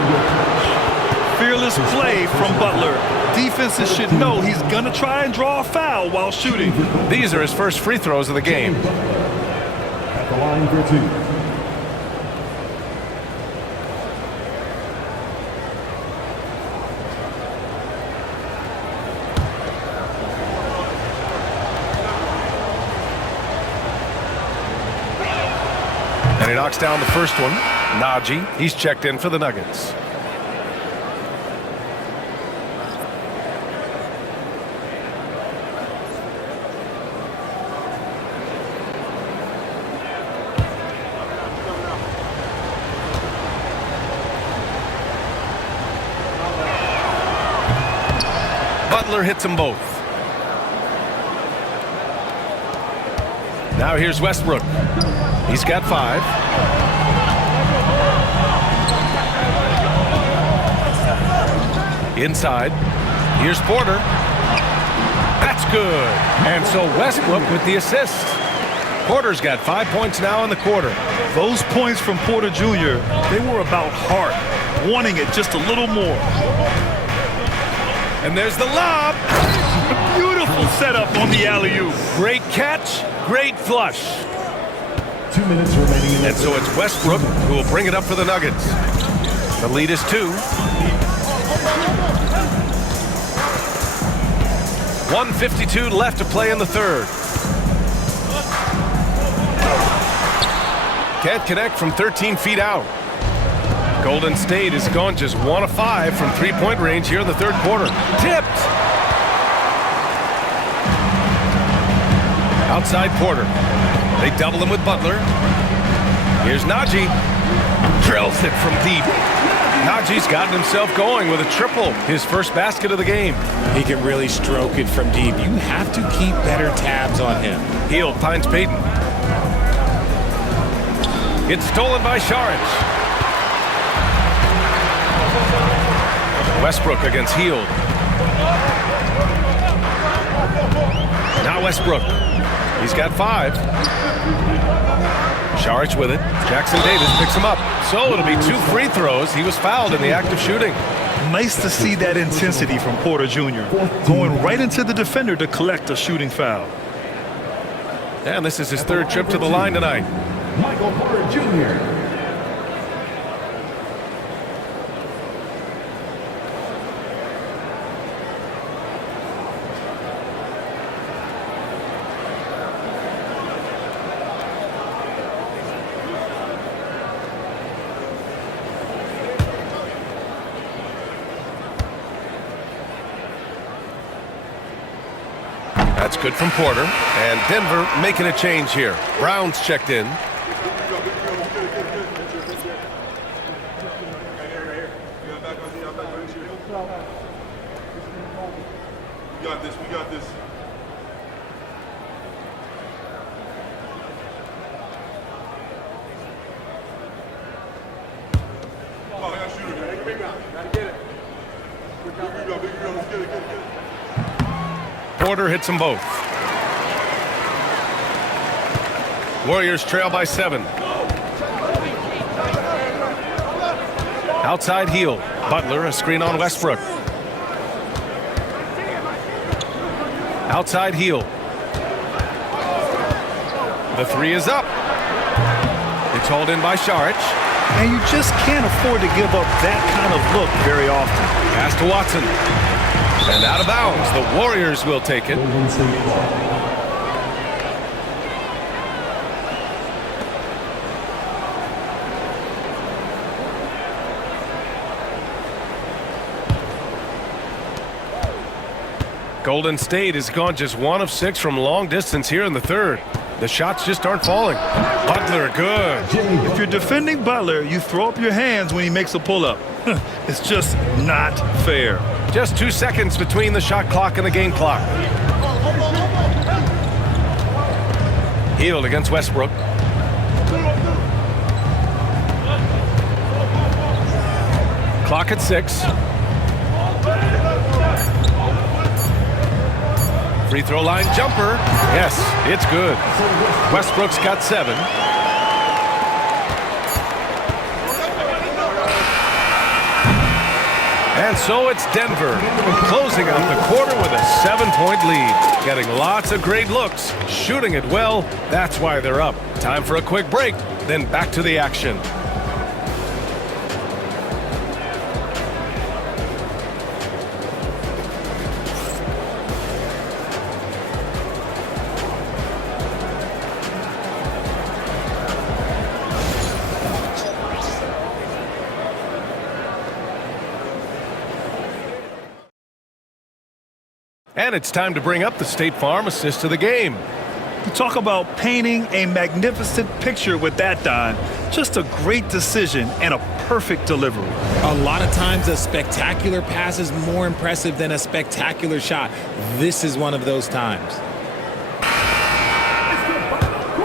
Fearless play from Butler. Defenses should know he's going to try and draw a foul while shooting. These are his first free throws of the game. At the line for 2. And he knocks down the first one. Najee, he's checked in for the Nuggets. Butler hits them both. Now here's Westbrook. He's got 5. Inside. Here's Porter. That's good. And so Westbrook with the assist. Porter's got 5 points now in the quarter. Those points from Porter Jr., they were about heart, wanting it just a little more. And there's the lob. A beautiful setup on the alley-oop. Great catch, great flush. 2 minutes remaining in the And so it's Westbrook who will bring it up for the Nuggets. The lead is 2. 1:52 left to play in the third. Can't connect from 13 feet out. Golden State has gone just 1 of 5 from three-point range here in the third quarter. Tipped! Outside Porter. They double him with Butler. Here's Najee. Drills it from deep. Najee's gotten himself going with a triple, his first basket of the game. He can really stroke it from deep. You have to keep better tabs on him. Hield finds Payton. It's stolen by Saric. Westbrook against Hield. Now Westbrook. He's got 5. Saric with it. Jackson Davis picks him up. So it'll be 2 free throws. He was fouled in the act of shooting. Nice to see that intensity from Porter Jr. Going right into the defender to collect a shooting foul. And this is his third trip to the line tonight. Michael Porter Jr. That's good from Porter. And Denver making a change here. Brown's checked in. We got this. Porter hits them both. Warriors trail by 7. Outside heel. Butler, a screen on Westbrook. Outside heel. The three is up. It's hauled in by Saric. And you just can't afford to give up that kind of look very often. Pass to Watson. And out of bounds. The Warriors will take it. Golden State has gone just 1 of 6 from long distance here in the third. The shots just aren't falling. Butler, good. If you're defending Butler, you throw up your hands when he makes a pull-up. It's just not fair. Just 2 seconds between the shot clock and the game clock. Hield against Westbrook. Clock at 6. Free throw line jumper. Yes, it's good. Westbrook's got 7. And so it's Denver closing out the quarter with a 7-point lead. Getting lots of great looks, shooting it well. That's why they're up. Time for a quick break, then back to the action. And it's time to bring up the State Farm assist of the game. You talk about painting a magnificent picture with that, Don. Just a great decision and a perfect delivery. A lot of times a spectacular pass is more impressive than a spectacular shot. This is one of those times.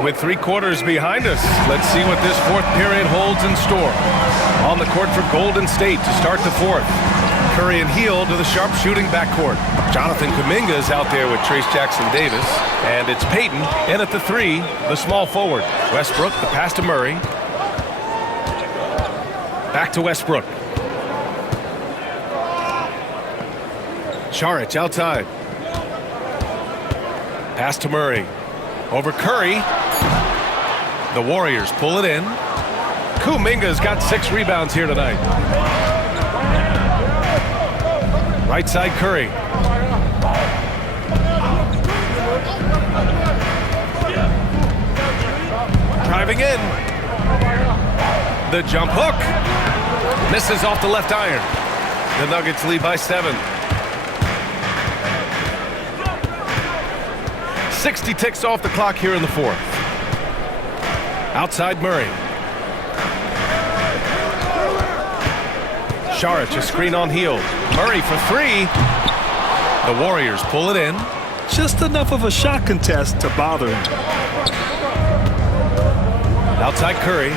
With 3 quarters behind us, let's see what this fourth period holds in store. On the court for Golden State to start the fourth. Curry and Hield to the sharp-shooting backcourt. Jonathan Kuminga is out there with Trace Jackson-Davis. And it's Payton in at the 3, the small forward. Westbrook, the pass to Murray. Back to Westbrook. Saric outside. Pass to Murray. Over Curry. The Warriors pull it in. Kuminga's got 6 rebounds here tonight. Right side Curry. Driving in. The jump hook. Misses off the left iron. The Nuggets lead by 7. 60 ticks off the clock here in the fourth. Outside Murray. Saric, a screen on Hield. Murray for 3. The Warriors pull it in. Just enough of a shot contest to bother him. Outside Curry.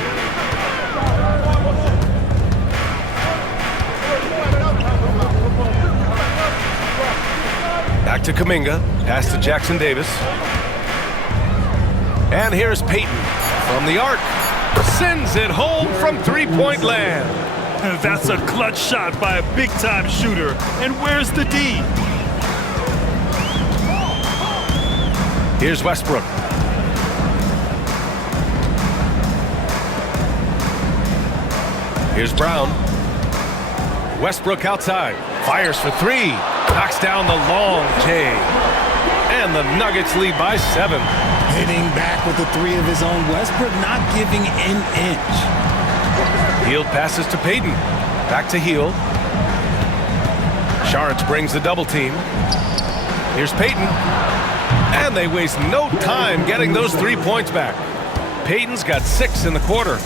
Back to Kuminga. Pass to Jackson-Davis. And here's Payton from the arc. Sends it home from 3-point land. That's a clutch shot by a big-time shooter. And where's the D? Here's Westbrook. Here's Brown. Westbrook outside. Fires for 3. Knocks down the long J. And the Nuggets lead by 7. Hitting back with the 3 of his own. Westbrook not giving an inch. Hield passes to Payton. Back to Hield. Saric brings the double team. Here's Payton. And they waste no time getting those 3 points back. Payton's got 6 in the quarter.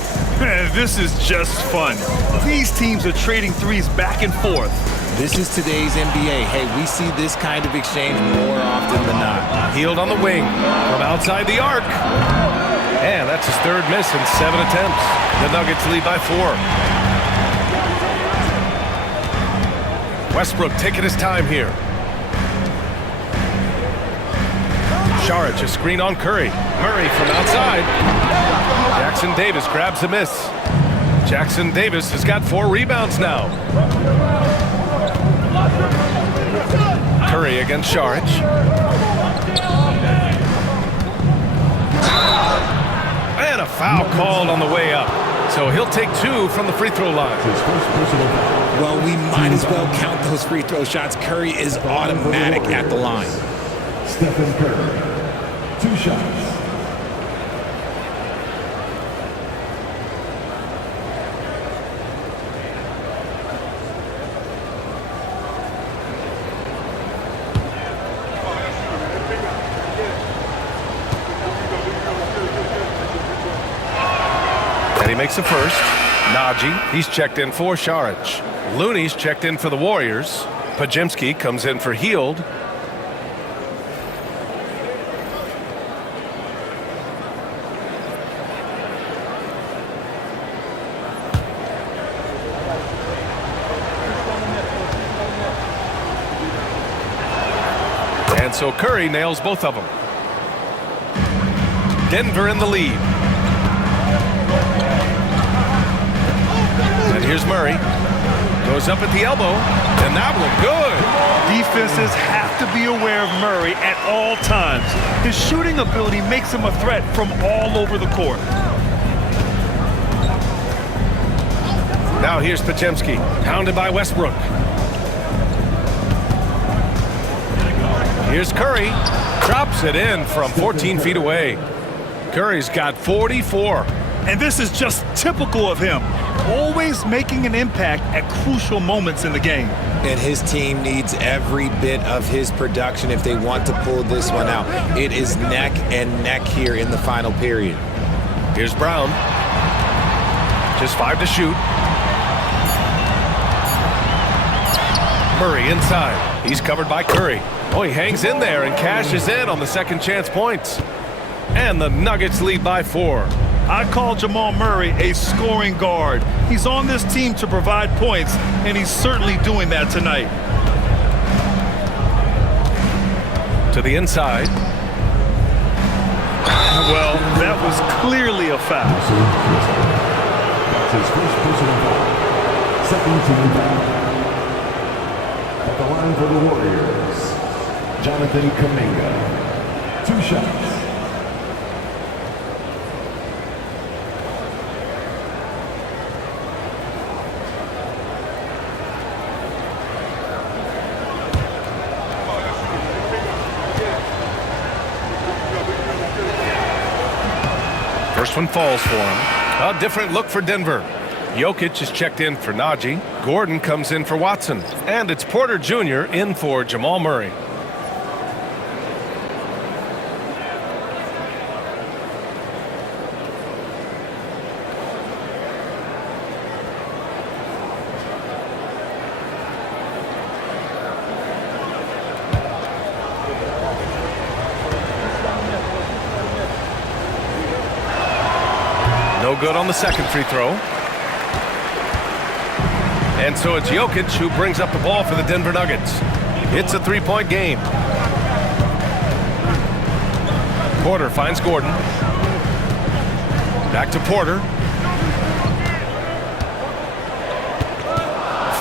This is just fun. These teams are trading threes back and forth. This is today's NBA. Hey, we see this kind of exchange more often than not. Hield on the wing from outside the arc. And that's his 3rd miss in 7 attempts. The Nuggets lead by 4. Westbrook taking his time here. Saric, a screen on Curry. Murray from outside. Jackson Davis grabs a miss. Jackson Davis has got 4 rebounds now. Curry against Saric. And a foul called on the way up. So he'll take 2 from the free throw line. Well, we might as well count those free throw shots. Curry is automatic at the line. Stephen Curry, 2 shots. And he makes the first. Najee, he's checked in for Saric. Looney's checked in for the Warriors. Pajemski comes in for Hield. And so Curry nails both of them. Denver in the lead. And here's Murray. Goes up at the elbow. And that one good. Defenses have to be aware of Murray at all times. His shooting ability makes him a threat from all over the court. Now here's Pajemski, hounded by Westbrook. Here's Curry. Drops it in from 14 feet away. Curry's got 44. And this is just typical of him. Always making an impact at crucial moments in the game. And his team needs every bit of his production if they want to pull this one out. It is neck and neck here in the final period. Here's Brown. Just 5 to shoot. Murray inside. He's covered by Curry. Oh, he hangs in there and cashes in on the second chance points. And the Nuggets lead by 4. I call Jamal Murray a scoring guard. He's on this team to provide points, and he's certainly doing that tonight. To the inside. Well, that was clearly a foul. That's his first personal foul. Second team foul. At the line for the Warriors, Jonathan Kuminga. 2 shots. First one falls for him. A different look for Denver. Jokic is checked in for Najee. Gordon comes in for Watson. And it's Porter Jr. in for Jamal Murray. No good on the second free throw. And so it's Jokic who brings up the ball for the Denver Nuggets. It's a 3-point game. Porter finds Gordon. Back to Porter.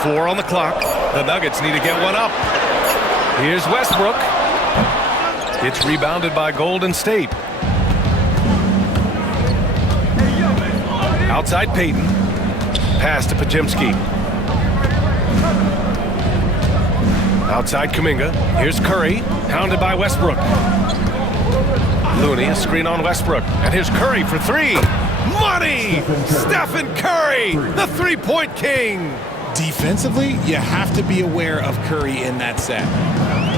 4 on the clock. The Nuggets need to get one up. Here's Westbrook. It's rebounded by Golden State. Outside Payton. Pass to Pajemski. Outside Kuminga. Here's Curry. Hounded by Westbrook. Looney, a screen on Westbrook. And here's Curry for 3. Money! Stephen Curry, the 3-point king. Defensively, you have to be aware of Curry in that set.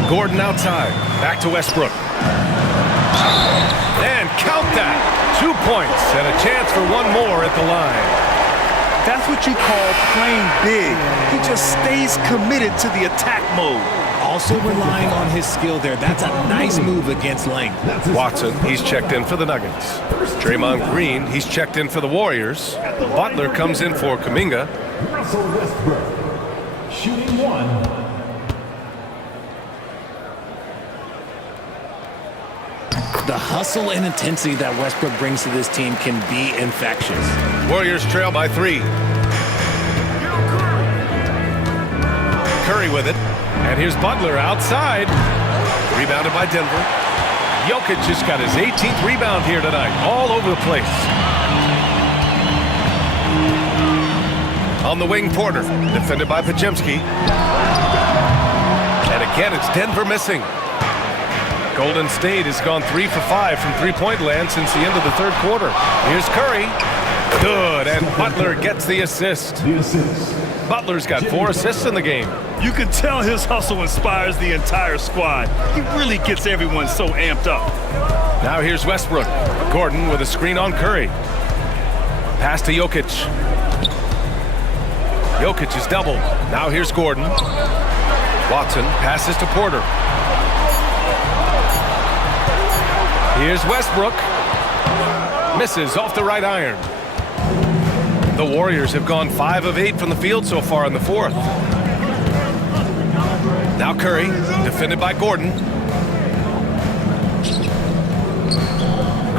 Gordon outside. Back to Westbrook. And count that. 2 points and a chance for one more at the line. That's what you call playing big. He just stays committed to the attack mode. Also relying on his skill there. That's a nice move against length. Watson, he's checked in for the Nuggets. Draymond Green, he's checked in for the Warriors. Butler comes in for Kuminga. Russell Westbrook, shooting 1. The hustle and intensity that Westbrook brings to this team can be infectious. Warriors trail by 3. Curry with it. And here's Butler outside. Rebounded by Denver. Jokic just got his 18th rebound here tonight. All over the place. On the wing, Porter. Defended by Podziemski. And again, it's Denver missing. Golden State has gone 3 for 5 from three-point land since the end of the third quarter. Here's Curry. Good, and Butler gets the assist. Butler's got 4 assists in the game. You can tell his hustle inspires the entire squad. He really gets everyone so amped up. Now here's Westbrook. Gordon with a screen on Curry. Pass to Jokic. Jokic is doubled. Now here's Gordon. Watson passes to Porter. Here's Westbrook. Misses off the right iron. The Warriors have gone 5 of 8 from the field so far in the fourth. Now Curry, defended by Gordon.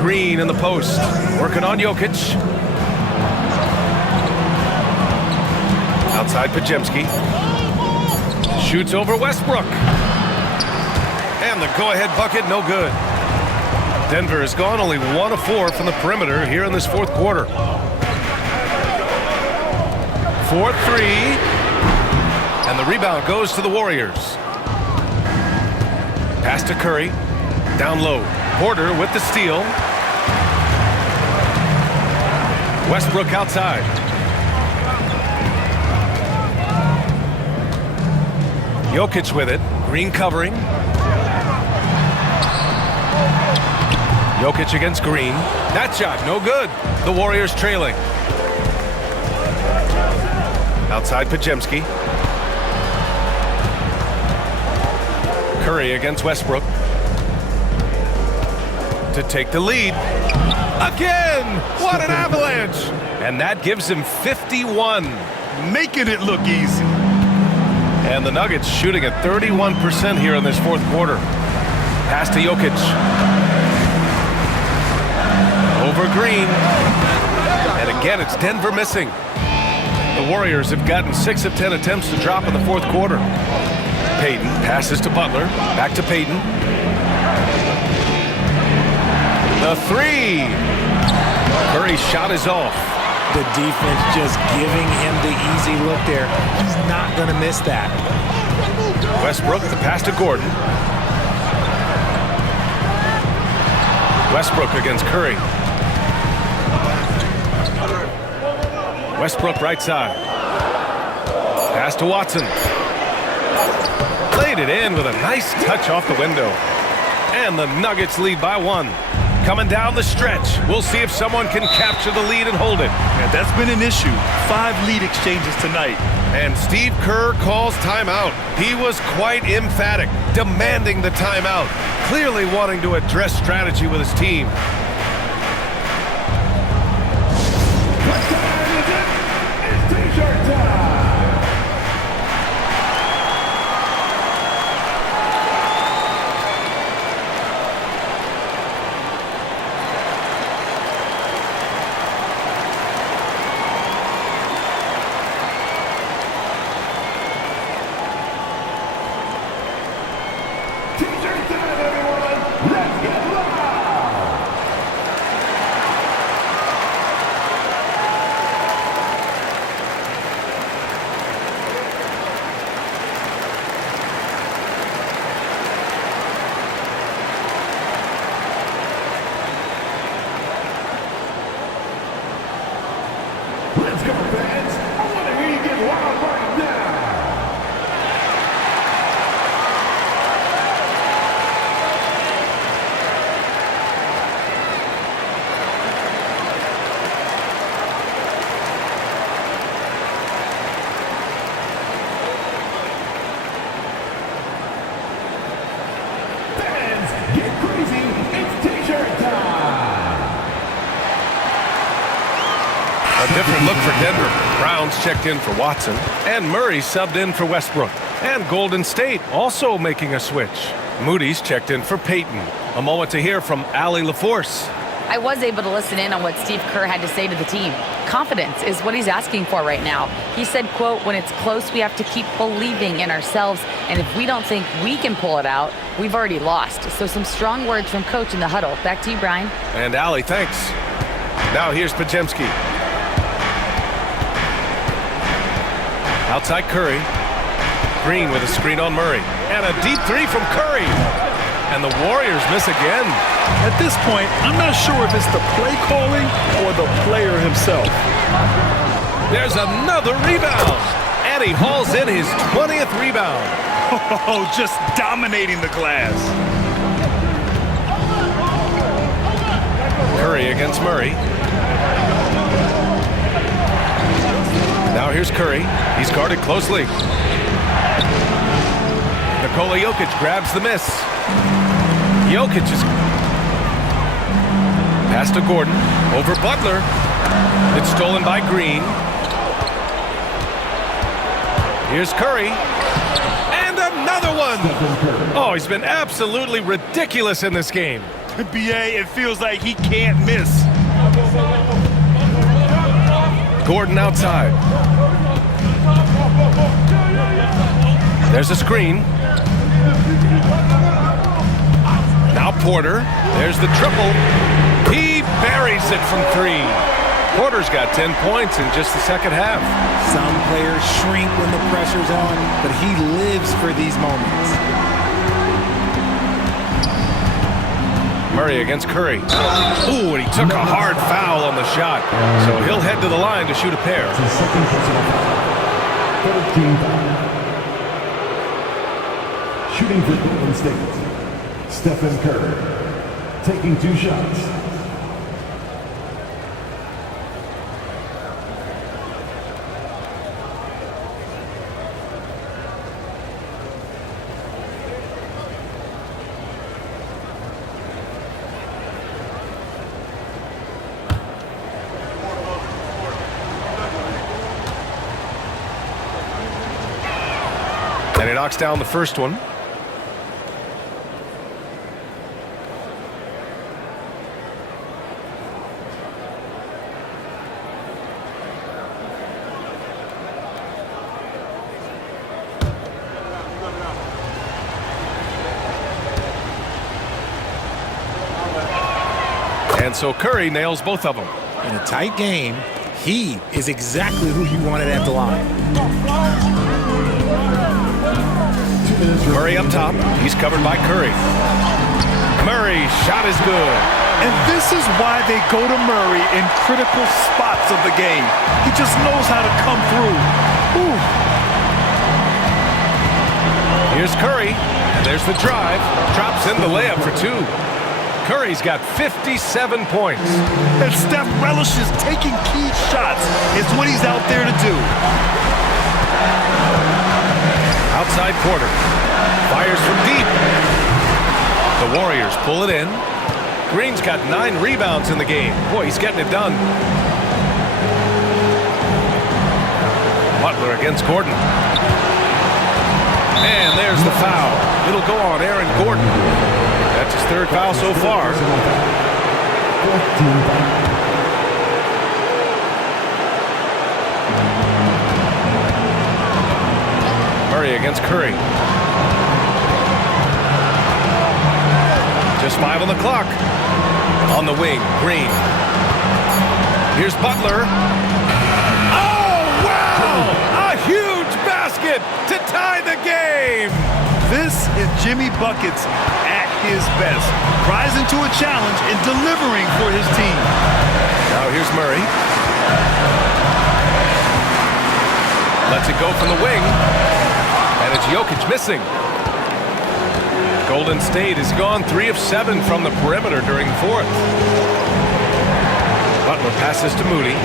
Green in the post, working on Jokic. Outside Podziemski. Shoots over Westbrook. And the go-ahead bucket, no good. Denver has gone only 1 of 4 from the perimeter here in this fourth quarter. 4-3. And the rebound goes to the Warriors. Pass to Curry. Down low. Porter with the steal. Westbrook outside. Jokic with it. Green covering. Jokic against Green. That shot, no good. The Warriors trailing. Outside Podziemski. Curry against Westbrook. To take the lead. Again! What an avalanche! And that gives him 51. Making it look easy. And the Nuggets shooting at 31% here in this fourth quarter. Pass to Jokic. Over Green. And again, it's Denver missing. The Warriors have gotten 6 of 10 attempts to drop in the fourth quarter. Payton passes to Butler. Back to Payton. The 3. Curry's shot is off. The defense just giving him the easy look there. He's not going to miss that. Westbrook, the pass to Gordon. Westbrook against Curry. Westbrook right side. Pass to Watson. Played it in with a nice touch off the window. And the Nuggets lead by 1. Coming down the stretch. We'll see if someone can capture the lead and hold it. And that's been an issue. 5 lead exchanges tonight. And Steve Kerr calls timeout. He was quite emphatic, demanding the timeout, clearly wanting to address strategy with his team. Let's go, fans. I want to hear you get wild right now. Fans, get crazy. It's T-shirt time. A different look for Denver. Brown's checked in for Watson. And Murray subbed in for Westbrook. And Golden State also making a switch. Moody's checked in for Peyton. A moment to hear from Allie LaForce. I was able to listen in on what Steve Kerr had to say to the team. Confidence is what he's asking for right now. He said, quote, when it's close, we have to keep believing in ourselves. And if we don't think we can pull it out, we've already lost. So some strong words from Coach in the huddle. Back to you, Brian. And Allie, thanks. Now here's Podziemski. Outside Curry. Green with a screen on Murray. And a deep three from Curry. And the Warriors miss again. At this point, I'm not sure if it's the play calling or the player himself. There's another rebound. And he hauls in his 20th rebound. Oh, just dominating the glass. Curry against Murray. Now here's Curry. He's guarded closely. Nikola Jokic grabs the miss. Jokic is pass to Gordon. Over Butler. It's stolen by Green. Here's Curry. And another one. Oh, he's been absolutely ridiculous in this game. BA, it feels like he can't miss. Gordon outside. There's a screen. Now Porter. There's the triple. He buries it from three. Porter's got 10 points in just the second half. Some players shrink when the pressure's on, but he lives for these moments. Murray against Curry. Ooh, and he took a hard foul on the shot. So he'll head to the line to shoot a pair. It's his second personal foul. 13 foul. Shooting for Golden State, Stephen Curry, taking 2 shots. And he knocks down the first one. And so Curry nails both of them. In a tight game, he is exactly who you wanted at the line. Murray up top. He's covered by Curry. Murray's shot is good. And this is why they go to Murray in critical spots of the game. He just knows how to come through. Ooh. Here's Curry. And there's the drive. Drops in the layup for 2. Curry's got 57 points. And Steph relishes taking key shots. It's what he's out there to do. Outside Porter. Fires from deep. The Warriors pull it in. Green's got 9 rebounds in the game. Boy, he's getting it done. Butler against Gordon. And there's the foul. It'll go on Aaron Gordon. That's his 3rd foul so far. Murray against Curry. Just 5 on the clock. On the wing, Green. Here's Butler. Oh, wow! A huge basket to tie the game! This is Jimmy Buckets at his best, rising to a challenge and delivering for his team. Now here's Murray. Lets it go from the wing. And it's Jokic missing. Golden State has gone 3 of 7 from the perimeter during the 4th. Butler passes to Moody.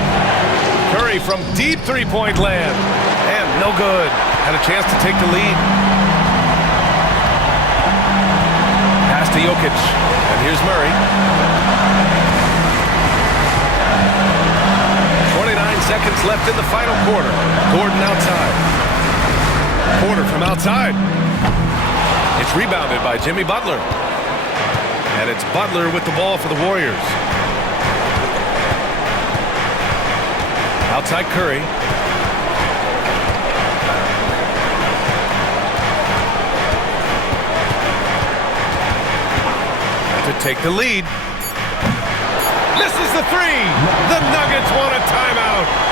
Curry from deep 3-point land. And no good. Had a chance to take the lead. Pass to Jokic. And here's Murray. 29 seconds left in the final quarter. Gordon outside. Porter from outside. It's rebounded by Jimmy Butler. And it's Butler with the ball for the Warriors. Outside Curry. To take the lead. Misses the three. The Nuggets want a timeout.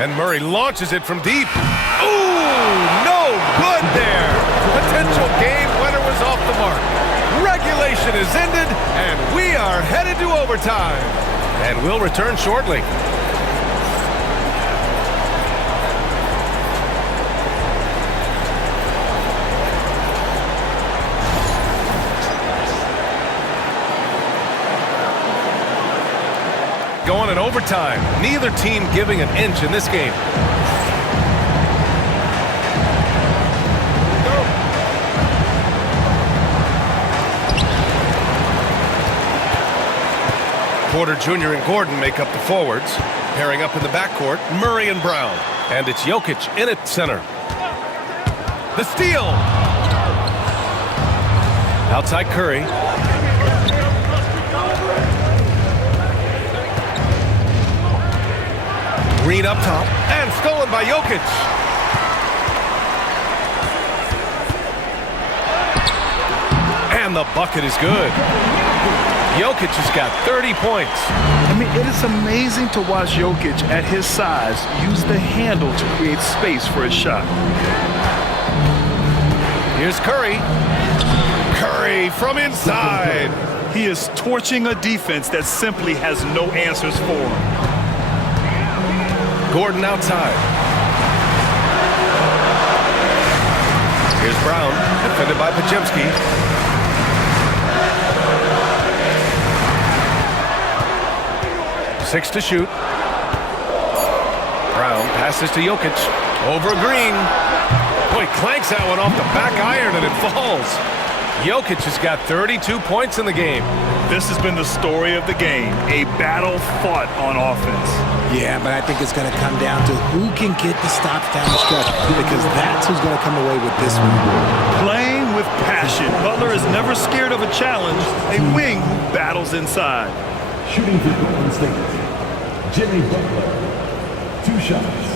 And Murray launches it from deep. Ooh, no good there. Potential game winner was off the mark. Regulation is ended, and we are headed to overtime. And we'll return shortly. Going in overtime. Neither team giving an inch in this game. Porter Jr. and Gordon make up the forwards. Pairing up in the backcourt, Murray and Brown. And it's Jokic in at center. The steal. Outside Curry. Green up top, and stolen by Jokic. And the bucket is good. Jokic has got 30 points. I mean, it is amazing to watch Jokic at his size use the handle to create space for his shot. Here's Curry. Curry from inside. He is torching a defense that simply has no answers for him. Gordon outside. Here's Brown, defended by Pajemski. Six to shoot. Brown passes to Jokic. Over Green. Boy, clanks that one off the back iron and it falls. Jokic has got 32 points in the game. This has been the story of the game, a battle fought on offense. Yeah, but I think it's going to come down to who can get the stops down the stretch, because that's who's going to come away with this one. Playing with passion, Butler is never scared of a challenge, a wing who battles inside. Shooting for Golden State, Jimmy Butler. 2 shots.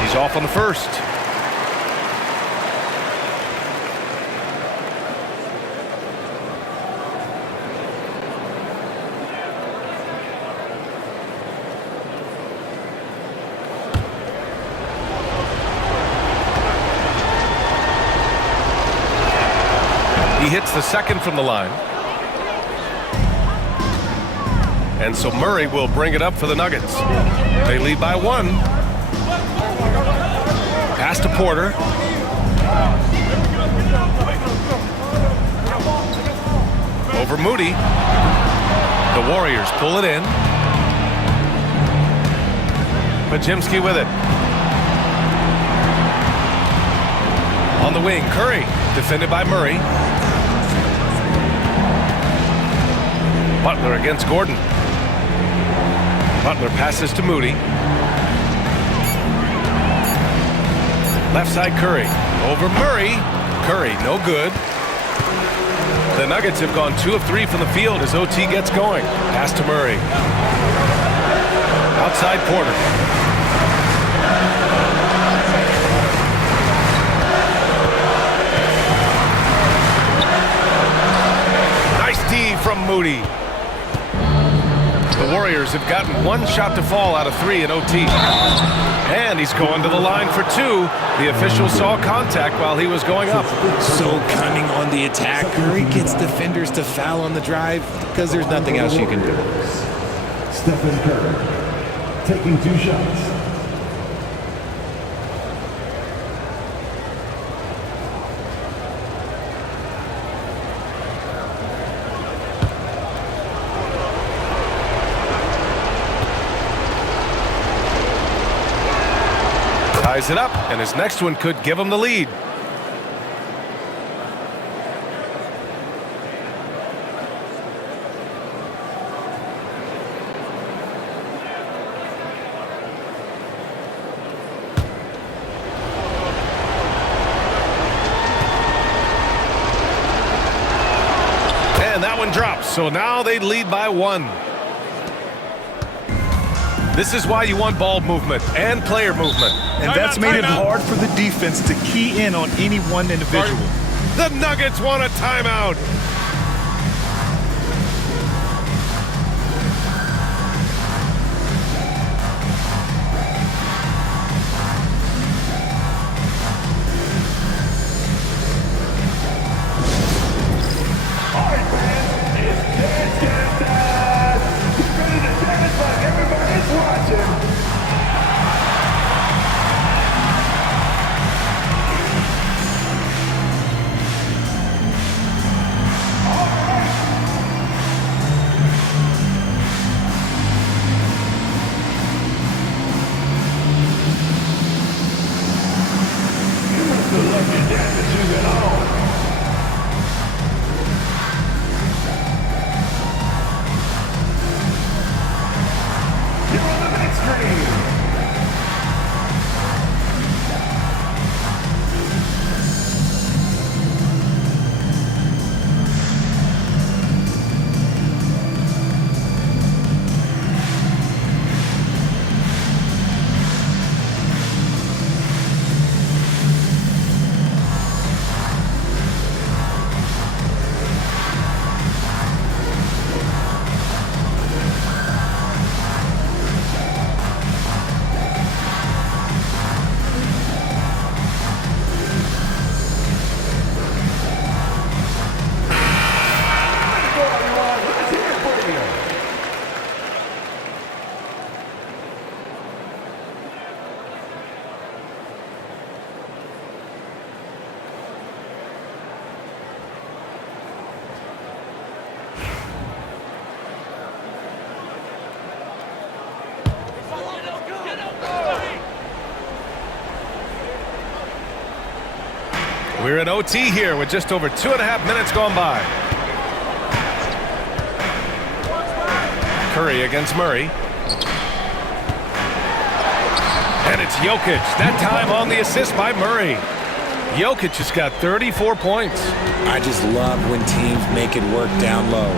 He's off on the first. hits the second from the line. And so Murray will bring it up for the Nuggets. They lead by 1. Pass to Porter. Over Moody. The Warriors pull it in. Podziemski with it. On the wing, Curry, defended by Murray. Butler against Gordon. Butler passes to Moody. Left side Curry. Over Murray. Curry, no good. The Nuggets have gone 2 of 3 from the field as OT gets going. Pass to Murray. Outside Porter. Nice D from Moody. The Warriors have gotten 1 shot to fall out of 3 in OT. And he's going to the line for 2. The official saw contact while he was going up. So cunning on the attack. Curry gets defenders to foul on the drive because there's nothing else you can do. Stephen Curry taking 2 shots. Ties it up, and his next one could give him the lead. And that one drops, so now they lead by 1. This is why you want ball movement and player movement. And that's made it hard for the defense to key in on any one individual. The Nuggets want a timeout. We're in OT here with just over 2.5 minutes gone by. Curry against Murray. And it's Jokic. That time on the assist by Murray. Jokic has got 34 points. I just love when teams make it work down low.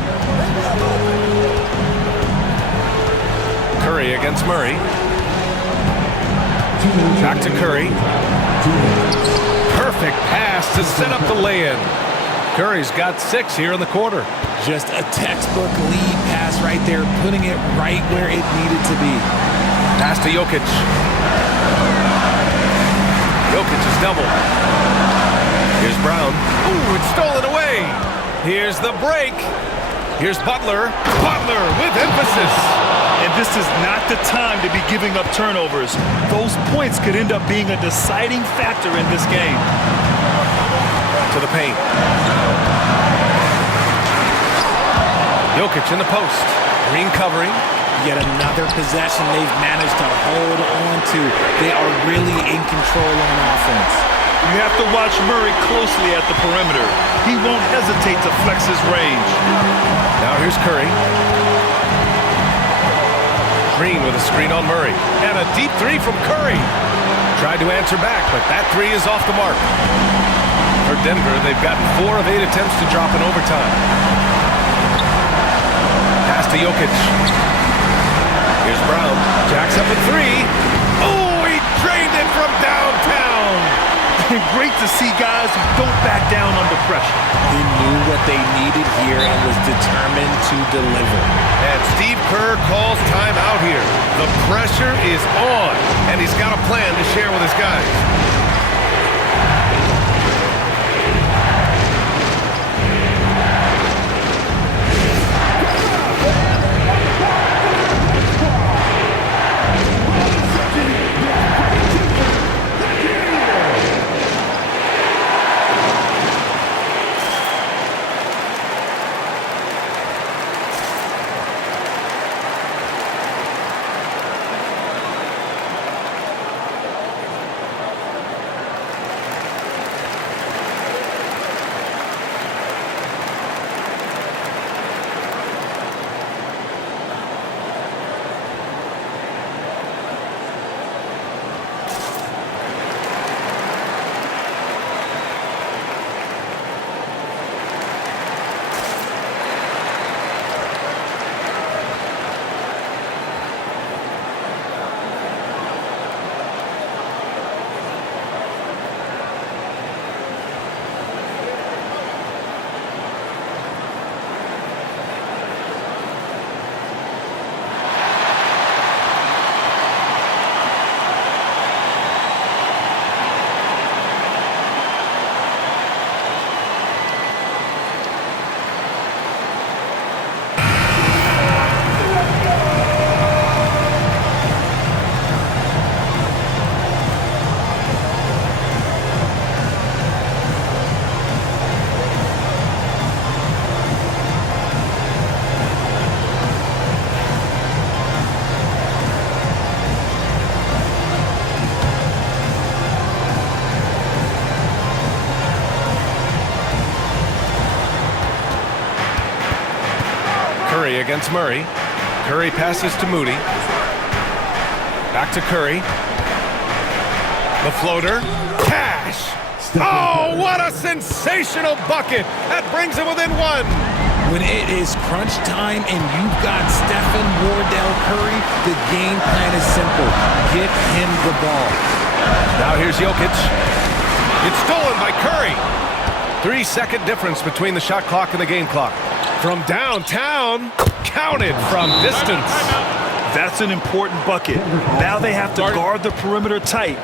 Curry against Murray. Back to Curry. Perfect pass to set up the lay-in. Curry's got 6 here in the quarter. Just a textbook lead pass right there, putting it right where it needed to be. Pass to Jokic. Jokic is doubled. Here's Brown. Ooh, it's stolen away. Here's the break. Here's Butler. Butler with emphasis. And this is not the time to be giving up turnovers. Those points could end up being a deciding factor in this game. To the paint. Jokic in the post. Green covering. Yet another possession they've managed to hold on to. They are really in control on offense. You have to watch Murray closely at the perimeter. He won't hesitate to flex his range. Now here's Curry. Green with a screen on Murray. And a deep three from Curry. Tried to answer back, but that three is off the mark. For Denver, they've gotten 4 of 8 attempts to drop in overtime. Pass to Jokic. Here's Brown. Jacks up a 3. Oh, he drained it from downtown. Great to see guys who don't back down under pressure. He knew what they needed here and was determined to deliver. And Steve Kerr calls timeout here. The pressure is on, and he's got a plan to share with his guys. Curry against Murray. Curry passes to Moody. Back to Curry. The floater. Cash! Oh, what a sensational bucket! That brings him within 1. When it is crunch time and you've got Stephen Wardell Curry, the game plan is simple. Get him the ball. Now here's Jokic. It's stolen by Curry. 3-second difference between the shot clock and the game clock. From downtown, counted from distance. That's an important bucket. Now they have to guard the perimeter tight.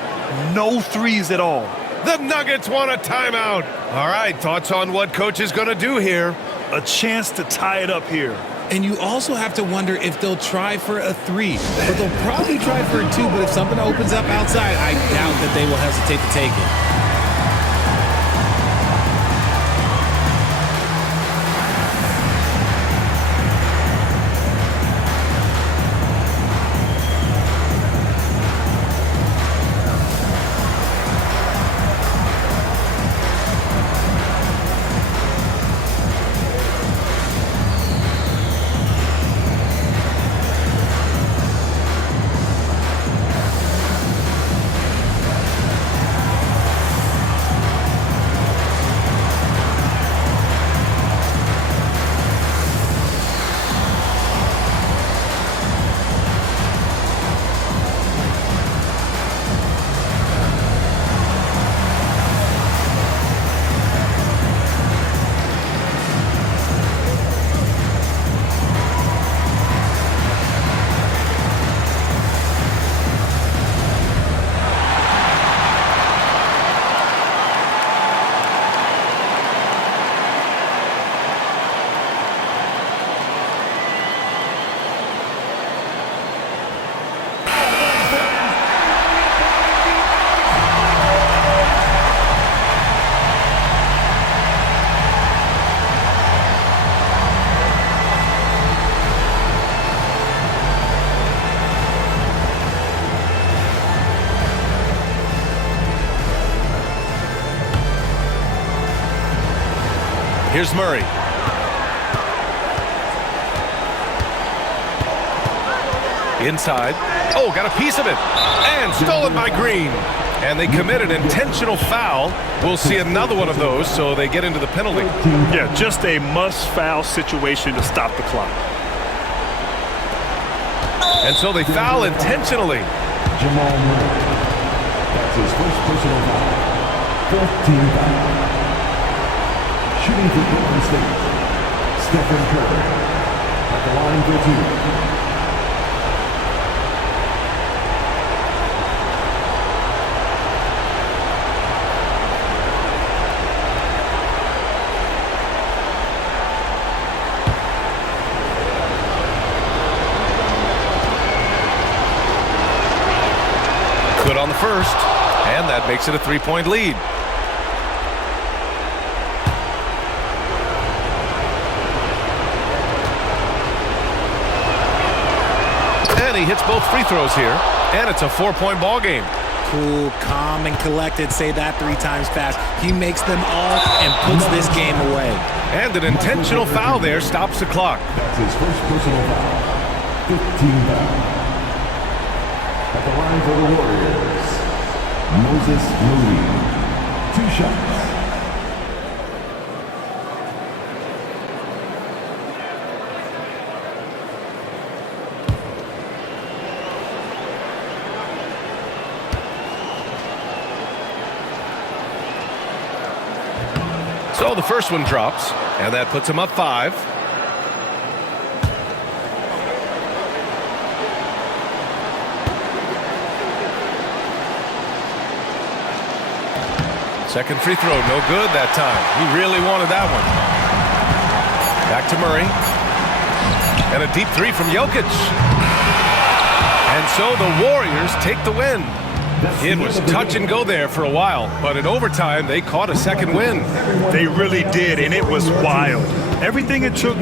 No threes at all. The Nuggets want a timeout. All right, thoughts on what coach is going to do here? A chance to tie it up here. And you also have to wonder if they'll try for a 3. But they'll probably try for a 2. But if something opens up outside, I doubt that they will hesitate to take it. Here's Murray. Inside. Oh, got a piece of it. And stolen by Green. And they commit an intentional foul. We'll see another one of those, so they get into the penalty. Yeah, just a must-foul situation to stop the clock. And so they foul intentionally. Jamal Murray. That's his first personal foul. 14th foul. Shooting for Golden State, Stephen Curry. At the line for two. Good on the first, and that makes it a 3-point lead. And he hits both free throws here, and it's a 4-point ball game. Cool, calm, and collected. Say that 3 times fast. He makes them all and puts this game away. And an intentional foul there stops the clock. That's his first personal foul. 15 foul. At the line for the Warriors, Moses Moody. 2 shots. So the first one drops, and that puts him up 5. Second free throw, no good that time. He really wanted that one. Back to Murray. And a deep 3 from Jokic. And so the Warriors take the win. It was touch and go there for a while, but in overtime, they caught a second win. They really did, and it was wild. Everything it took